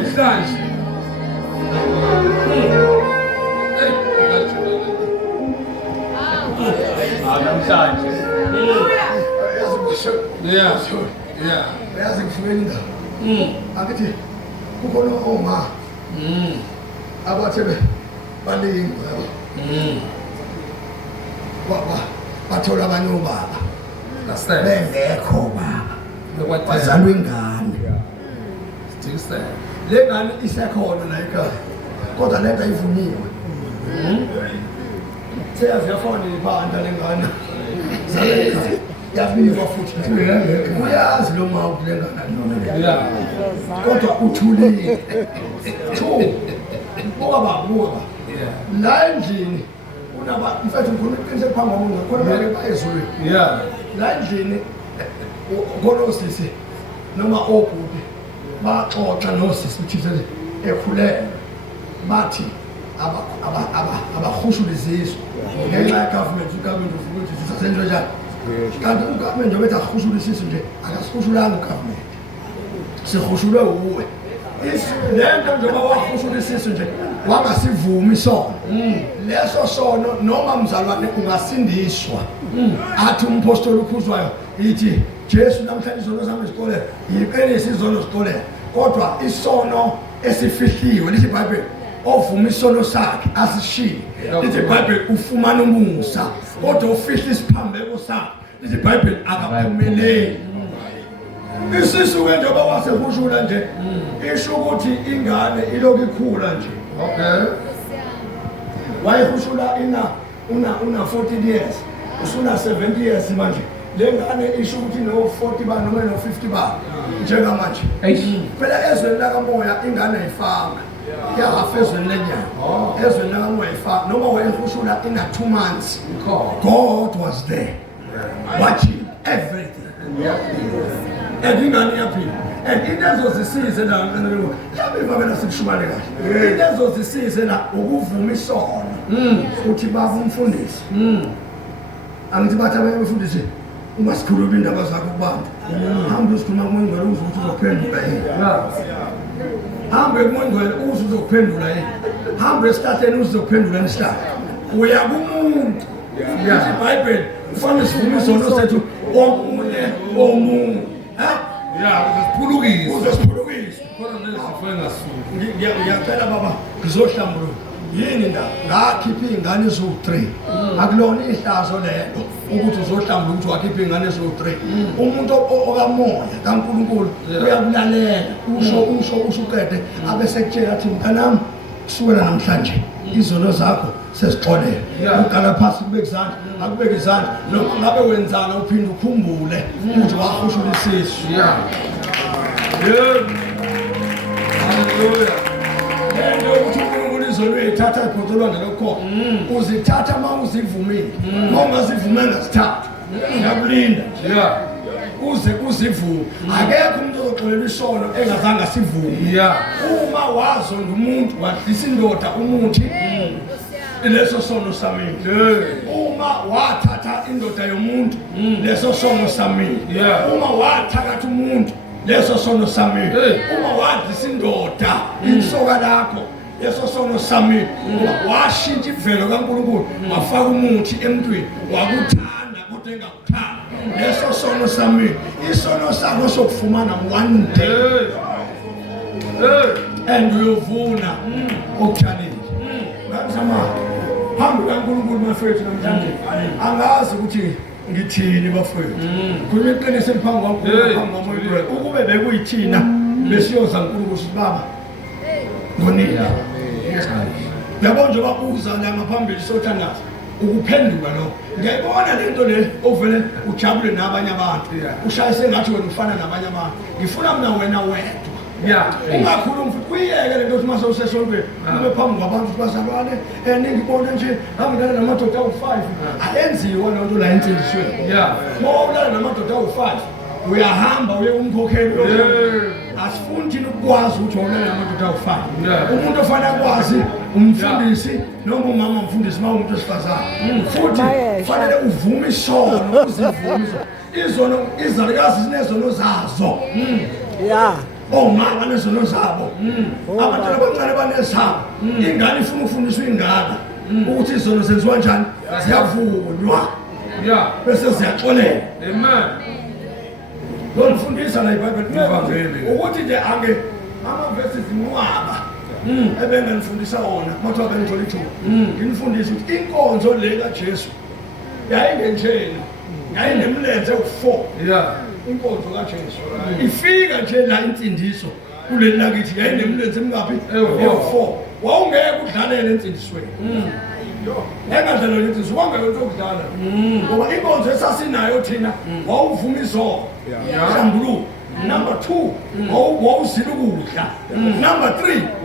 namhlanje yazi ngifuna indaba akithi kukhona oma abathebe balingwa bathola abanye obaba bengekho baba bazalwa ingane le ngane isekhona la ekhaya kodwa lento ayivuniwe seyaziyafona ibanda lengane yabikwa futhi uyazi lo ma ukulengana kodwa uthulile buka la endlini unaba mfethu ngifuna uqinise phambi kwami ngakhona ke bayezwe la endlini konosisi noma obhuti baxoxa nosisi uthi ekhulele bathi abakhushula izizwe ngenxa yegovernment ugovernment ufuna ukuthi sisenze njani kanti ugovernment njengoba ethi akhushula isizwe nje akasikushulanga ugovernment sikhushulwe uwe lento njengoba wakhushula isizwe nje wangasivumi isono leso sono noma mzalwane ungasindiswa athi umpostoli ukhuzwayo ithi Jesu namhlanje izono zami isikole yiqinisa izono isikole kodwa isono esifihliwe lithi iBhayibheli ovuma isono sakhe asishiye lithi iBhayibheli ufumana umusa kodwa ufihla isiphambeko sakhe lithi iBhayibheli akaphumeleli isisuke njengoba wasehushula nje isho ukuthi ingane ilokhu ikhula nje wayehushula una 40 years usuna 70 years manje le ngane isho ukuthi no 40 ba noma no 50 ba njengamanje Eish. phela ezweni lakamoya ingane ayifanga yahafa ezweni lenyama ezweni lakamoya ayifanga noma wayefushula in 2 months God was there watching everything and ingane yaphila and inezo zisize la mhlawumbe vele sikushumane kahle inezo zisize la ukuvuma isono uthi baba umfundisi angithi bathi abafundisi uma sikhuluma indaba zakho kubantu hamba usikhuluma kuMngcwele uzwe ukuthi uzophendula yini hambe kuMngcwele uzwe uzophendula yini hambe esihlahleni uzwe uzophendula esihlahleni uya kumuntu iBhayibheli kufanele sivume isono sethu omunye uzosiphulukisa Khona nezifo engasuki. ngiyacela baba ngizohlambulula yini ndaba ngakhipha iy'ngane eziwu-3 akulona ihlazo lelo ukuthi uzohlambula ukuthi wakhipha iy'ngane eziwu-3 umuntu okamoya kaNkulunkulu uyakulalela usho uqede abe sekutshela athi mntanami kusukela namhlanje izono zakho sesixolele ukala phasi kubeka izandla akubeka izandla noma ngabe wenzana uphinde ukhumbule ukuthi wahushula isisu Hallelujah. lento ukuthi uNkulunkulu izolo uyithatha iphotholwana lokhona uzithatha uma uzivumile uma ungazivumanga zithatha ngiyakulinda uze uzivume akekho umuntu ozoxolela isono engazange asivume uma wazonda umuntu wadlisa indoda umuthi leso sono samile uma wathatha indoda yomuntu leso sono samile uma wathakatha umuntu leso sono samile uma wadlisa indoda insoka lakho leso sono samile washintsha imvelo kaNkulunkulu wafaka umuthi emntwini wakuthanda kodwa engakuthanda leso sono samile isono sakho sokufumana one day and uyovuna okutshalile ngakuzama hambi kaNkulunkulu bafethu namhlanje angazi ukuthi ngithini bafethu khuluma iqiniso eliphambi kwaNkulunkulu ukube bekuyithina besiyoza uNkulunkulu sithi baba ngonina yabo nje babuza la ngaphambili sothandaza ukuphendula lo ngiyayibona lento le ovele ujabule nabanye abantu ushayise ngathi wena ufana nabanye abantu ngifuna mina wena wedwa ungakhuluma futhi kuyiyeke lento ukuthi mase usesontweni ube phambi kwabantu bazalwane ningibona nje angidala namadoda awu5 ayenziwa lento la insindisweni mawulala namadoda awu5 uyahamba uye umkhokheli asifuni thina ukwazi ukuthi wawulala namadoda awu5 umuntu ofana akwazi umfundisi noma umama umfundisi uma umuntu osifazane futhi fanele uvume isono uzivume izono izalukazi zinezono zazo omama nezono zabo abantwana abancane banezabo ingane ifuna ukufundiswa ingane ukuthi izono zenziwa njani ziyavulwa bese ziyaxolela lomfundisa la iBhayibheli ukuthi nje ange amavesi zinqwaba ebenganifundisa wona mathiwa bengithola ithuba nginifundisa ukuthi inkonzo le kaJesu yayingenjena yayinemlenze u4 inkonzo kaJesu ifika nje la insindiso kuleli lakithi yayinemlenze emingaphi u4 wawungeke udlalele insindisweni engadlalo lithi siwangeke ukudlala ngoba inkonzo esasinayo thina wawuvuma izono hlambuluko number 2 wawuzila ukudla number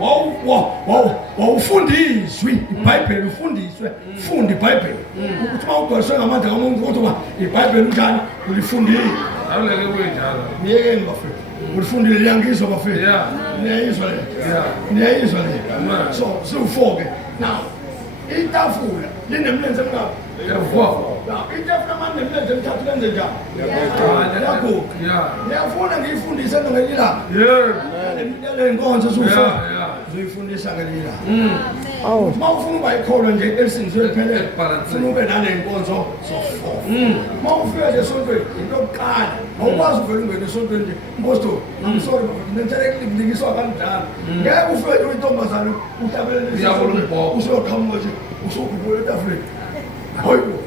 3 wawufundiswe iBhayibheli ufundiswe funda iBhayibheli ukuthi mawugcwaliswe ngamandla kaMunkulu kodwa iBhayibheli njani ulifundile Awuleke kunjalo. niyeke bafethu ulifundile liyangizwa bafethu niyayizwa le niyayizwa le so siwu4 ke now itafula linemlenze emngaphi itafula manje nemlenze emithathu lenze njani yakho ngiyafuna ngiyifundise ngelinye ilanga le nkonzo uzoyifundisa ngelinye ilanga uma ufuna ukuba yikholwa nje elisindiswe liphelele funa ube nale nkonzo zo4 uma ufika nje esontweni into yokuqala awukwazi uvele ungene esontweni nje mpostoli I'm sorry ngentele kulikiswa kanjalo ngeke ufike nje uyintombazane uhlabelele usoqhamuka nje usokhuphula etafuleni hayibo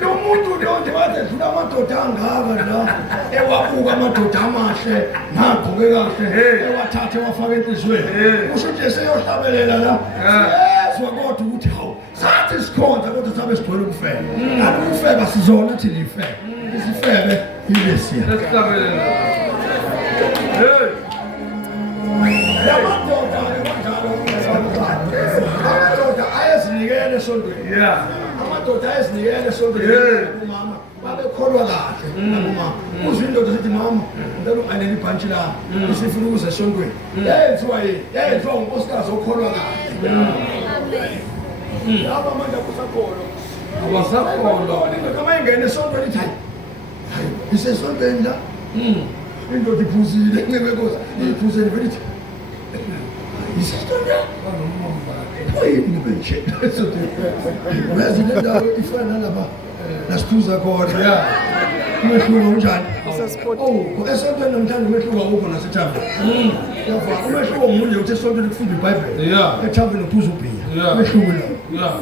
lo muntu lo nje bathe dlula amadoda angaka la ewabuka amadoda amahle nagqoke kahle ewathathe wafaka enhlizweni usho nje seyohlabelela la yezwa kodwa ukuthi hawu sathi sikhonza kodwa sabe sigcwele ukufeba kanti ukufeba sizona thina ifebe isifebe yilesiya Lesihlabelela. Yamadoda kanjalo amadoda ayazinikela esontweni. Yeah. Amadoda ayazinikela esontweni. Umama babekholwa kahle umama. Uzwe indoda ethi mama ngicela unganeni ibhantshi lami. Isifuna ukuze esontweni. Yayethiwa yini? Yayethiwa unkosikazi okholwa kahle. Laba manje kusakholwa. Abasakholwa. Kama ingene esontweni ithi hayi. Isesontweni la. Indoda iphuzile ngebekoza. Iphuzile velithi. Isistoria. Ayini benje. Uyazi le ndawo ifana nalapha. Nasiphuza khona. Yeah. Umehluko unjani? Usesport. Oh, esontweni namhlanje umehluko awukho nasethambeni. Yavuma. Umehluko munye uthi esontweni kufunda iBhayibheli. Yeah. Ethambeni uphuza ubhiya. Yeah. Umehluko lawo. Yeah.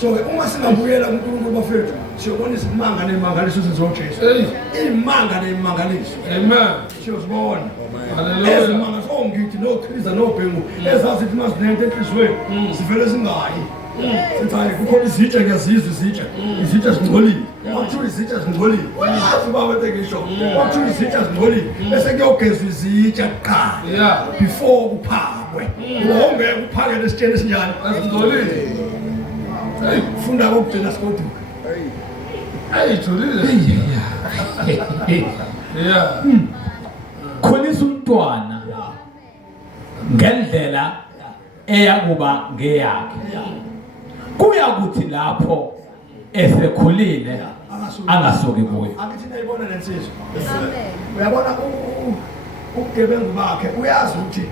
So uma singabuyela kuNkulunkulu bafethu siyobona izimanga nemangaliso ezenzoJesu. Imanga nemangaliso. Amen. Siyozibona. Hallelujah. Ezimanga songithi noKriza noBhengu ezazithi mazinento enhlizweni sivele singayi. Sithi hayi kukhona izitsha ngiyazizwa izitsha. Izitsha zingcolile. Akuthiwa izitsha zingcolile. Azi baba ngisho. Akuthiwa izitsha zingcolile. Bese kuyogezwa izitsha kuqala. Yeah. Before kuphakwe. Ungeke uphake lesitsheni esinjani. Azingcolile. Funda kokugcina sikoduka. Ayijulile. Yeah. Khulisa umntwana ngendlela eyakuba ngeyakhe. Kuya kuthi lapho esekhulile angasuki kuyo. Akithi nayibona lensizwa. Uyabona ubugebengu bakhe uyazi ukuthi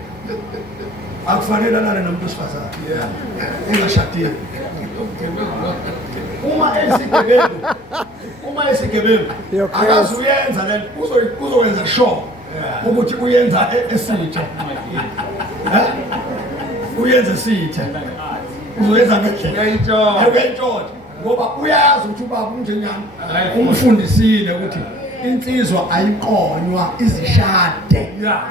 akufanelana nomuntu osifazane. Yeah. Engashadile. Uma esigebengu akazi uyenza lento uzoyenza sure ukuthi uyenza esitsha. Uyenza esitsha. Uzoyenza ngendlela. Uyayitshotha ngoba uyazi ukuthi ubaba unjenjani. Umfundisile ukuthi insizwa ayiqonywa izishade. Yeah.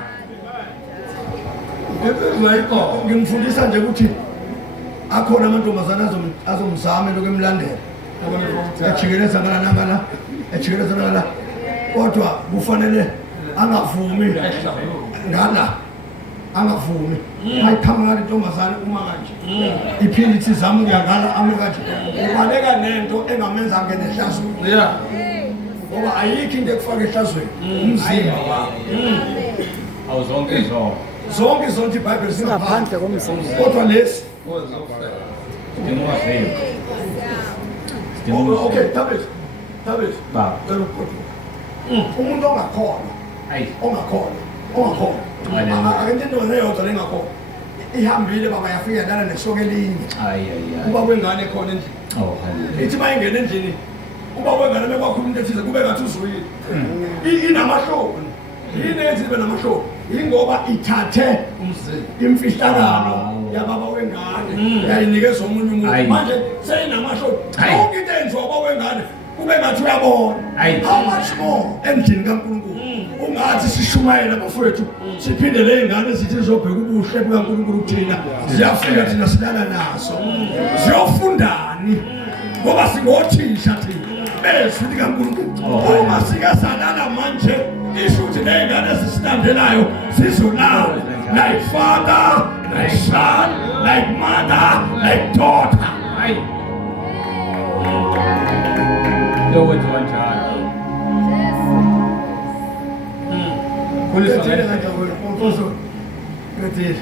Ngiyayikho. Ngimfundisa nje ukuthi akhona amantombazana azomzama lokemlandela. Ejikeleza ngala ejikeleza ngala kodwa kufanele angavumi ngala angavumi ayikhama ngale ntombazana uma kanje iphinde ithi zama ukuyangala amukanje ubaleka nento engamenza ngene ehlazweni. Yeah. Ngoba ayikho into ekufaka ehlazweni umzimba wakho. Awuzonke zonke. Zonke zonke iBhayibheli Ngaphandle singaphandle komzimba. kodwa lesi okay David Baba. umuntu ongakholwa akento neyodwa lengakholwa ihambile baba yafika lana nesoko elinye kuba kwengane khona endlini. Oh, hallelujah. Ithi mayingena endlini kuba kwengane mekwakhuluma into ethize kube ngathi uzuyile inamahloni yini ethi ibe namahloni ingoba ithathe imfihlakalo yababa wengane yayinikeza omunye umuntu manje seyinamahloni yonke into enziwa baba wengane kube ngathi uyabona how much more endlini kaNkulunkulu ungathi sishumayela bafowethu siphinde le ngane zithi zizobheka ubuhle bukaNkulunkulu kuthina ziyafika thina silala nazo ziyofundani ngoba singothisha thina bezwi likaNkulunkulu uma sikasalala manje isho ukuthi le ngane zisilandelayo zizolala like father like son like mother like daughter. Yo wethu kanjani? Kulisa ngeke ngomfoso ngethile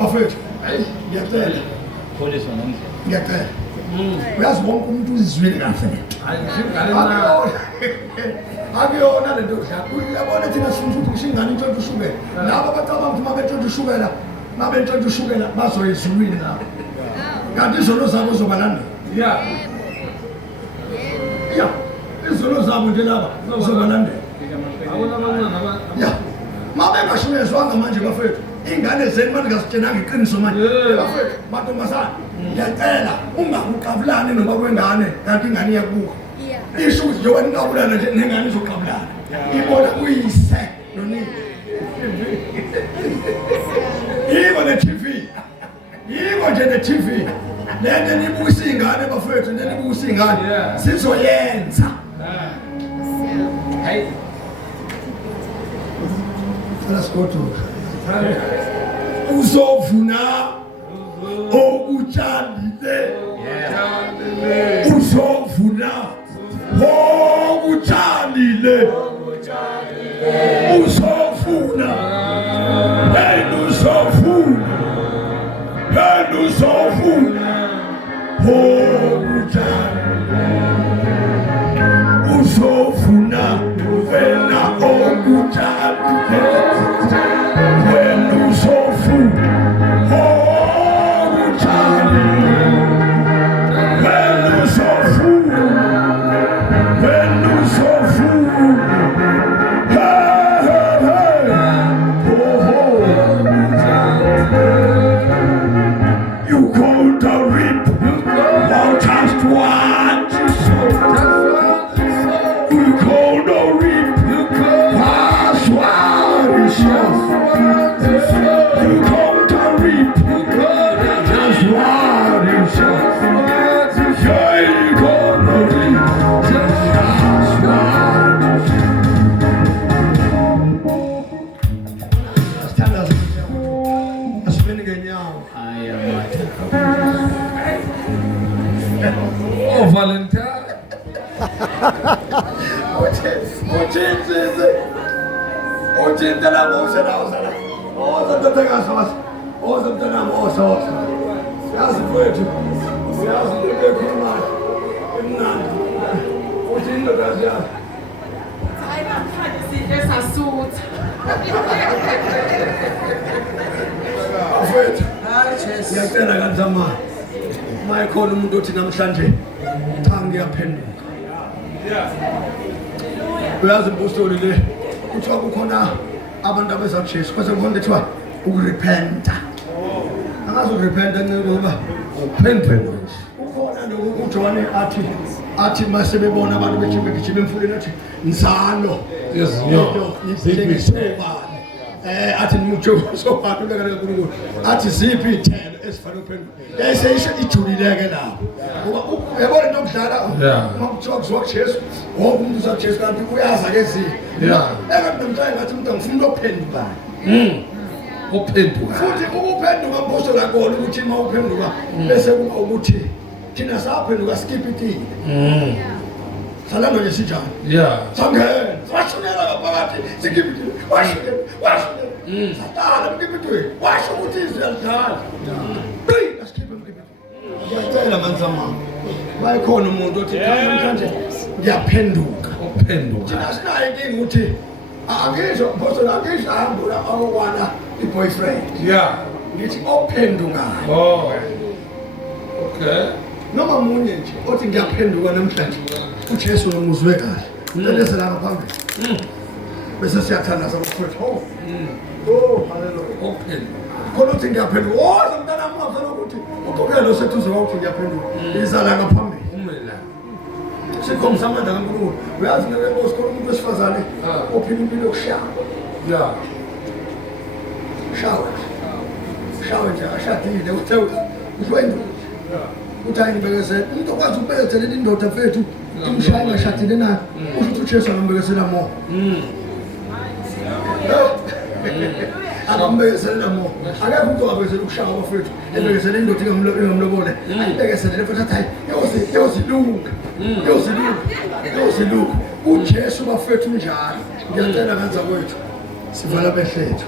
bafowethu ngiyacela ngiyacela uyazi wonke umuntu uzizwile kahle akuyona lento uyabona thina sifuna ukuthi singane intshontsho ushukela labo bacabanga ukuthi mabentshontsho ushukela bazoyizulwini nabo kanti izono zabo zobalandela. Ya izono zabo nje laba zobalandela. Mabengashumezwanga manje bafethu ingane zenu maningazitshenanga iqiniso manje bafethu mantombazana ngiyacela ungakuqabulani noma kwengane kanti ingane iyakubuka isho ukuthi njengoba ningabulana nje nengane izoqabulana ibona kuyise nonini yiko ne-TV yiko nje ne-TV lento enibukisa iy'ngane bafethu lento enibukisa iy'ngane sizoyenza. Let's go to uzovuna okutshalile uzovuna okutshalile uzovuna uzovuna uzovuna wena okutshalile wena uzovuna okutshalile wena uzovuna you go to reap just what you sow. You go to reap just what you sow. You go to reap just what you sow. Yeah, you go to reap just what you sow. That's been again, y'all. Oh, Valentine. Ngiyacela kanzama mayikhona umuntu othi namhlanje cha ngiyaphenduka. Uyazi impostoli le kuthiwa kukhona abantu abeza kuJesu kwase kukhona kuthiwa ukurepenta. Angazi ukurepenta ngoba uphenduka. Ukhona lokho uJohn athi mase bebona abantu begijima emfuleni athi nzalo. Yes, athi mucho sobantu bekala kaNkulunkulu athi ziphi ithelo esifanele uphenduka yayiseyisho ijulileke lapho ngoba yabona into okudlala makuthiwa kuzwa kuJesu wonke umuntu uzwa kuJesu kanti uyaza ke ziphi ekathi namhlanje ngathi umuntu angifuna ukuphenduka uphenduka futhi ukuphenduka mboso la kona ukuthi uma uphenduka bese kuba ukuthi thina saphenduka skip itini salando nje sijana sangena washonela ngaphakathi sikipitile washonela satana mkipitwe washo ukuthi iziyadala asikiphe mkipitwe ngiyacela manzama bayikhona umuntu othi namhlanje ngiyaphenduka thina sinayo inkinga ukuthi angisho mboso la angisho hambula awukwana i-boyfriend ngithi ophendukayo okay noma munye nje othi ngiyaphenduka namhlanje uJesu nomuzwe kahle lelese la ngaphambili bese siyathandaza ukuthi hallelujah open khona uthi ngiyaphenduka mntana wami ungafuna ukuthi uqhubeke lo sethuze ukuthi ngiyaphenduka izala ngaphambili sikhombisa amandla kaNkulunkulu uyazi ngenkosi khona umuntu wesifazane ophila impilo yokushaya shawa nje ashadile uthe uhlwenduka uthi ayinibekesela umuntu okwazi ukubekezelela indoda mfethu umshaya ngashadile naye usho uJesu angambekesela mo angambekesela mo akekho umuntu ongabekesela ukushaya abafethu ebekesela indoda ingamlobole ayibekesele futhi athi yozilunga uJesu bafethu njalo ngiyacela ngenza kwethu sivala behlethu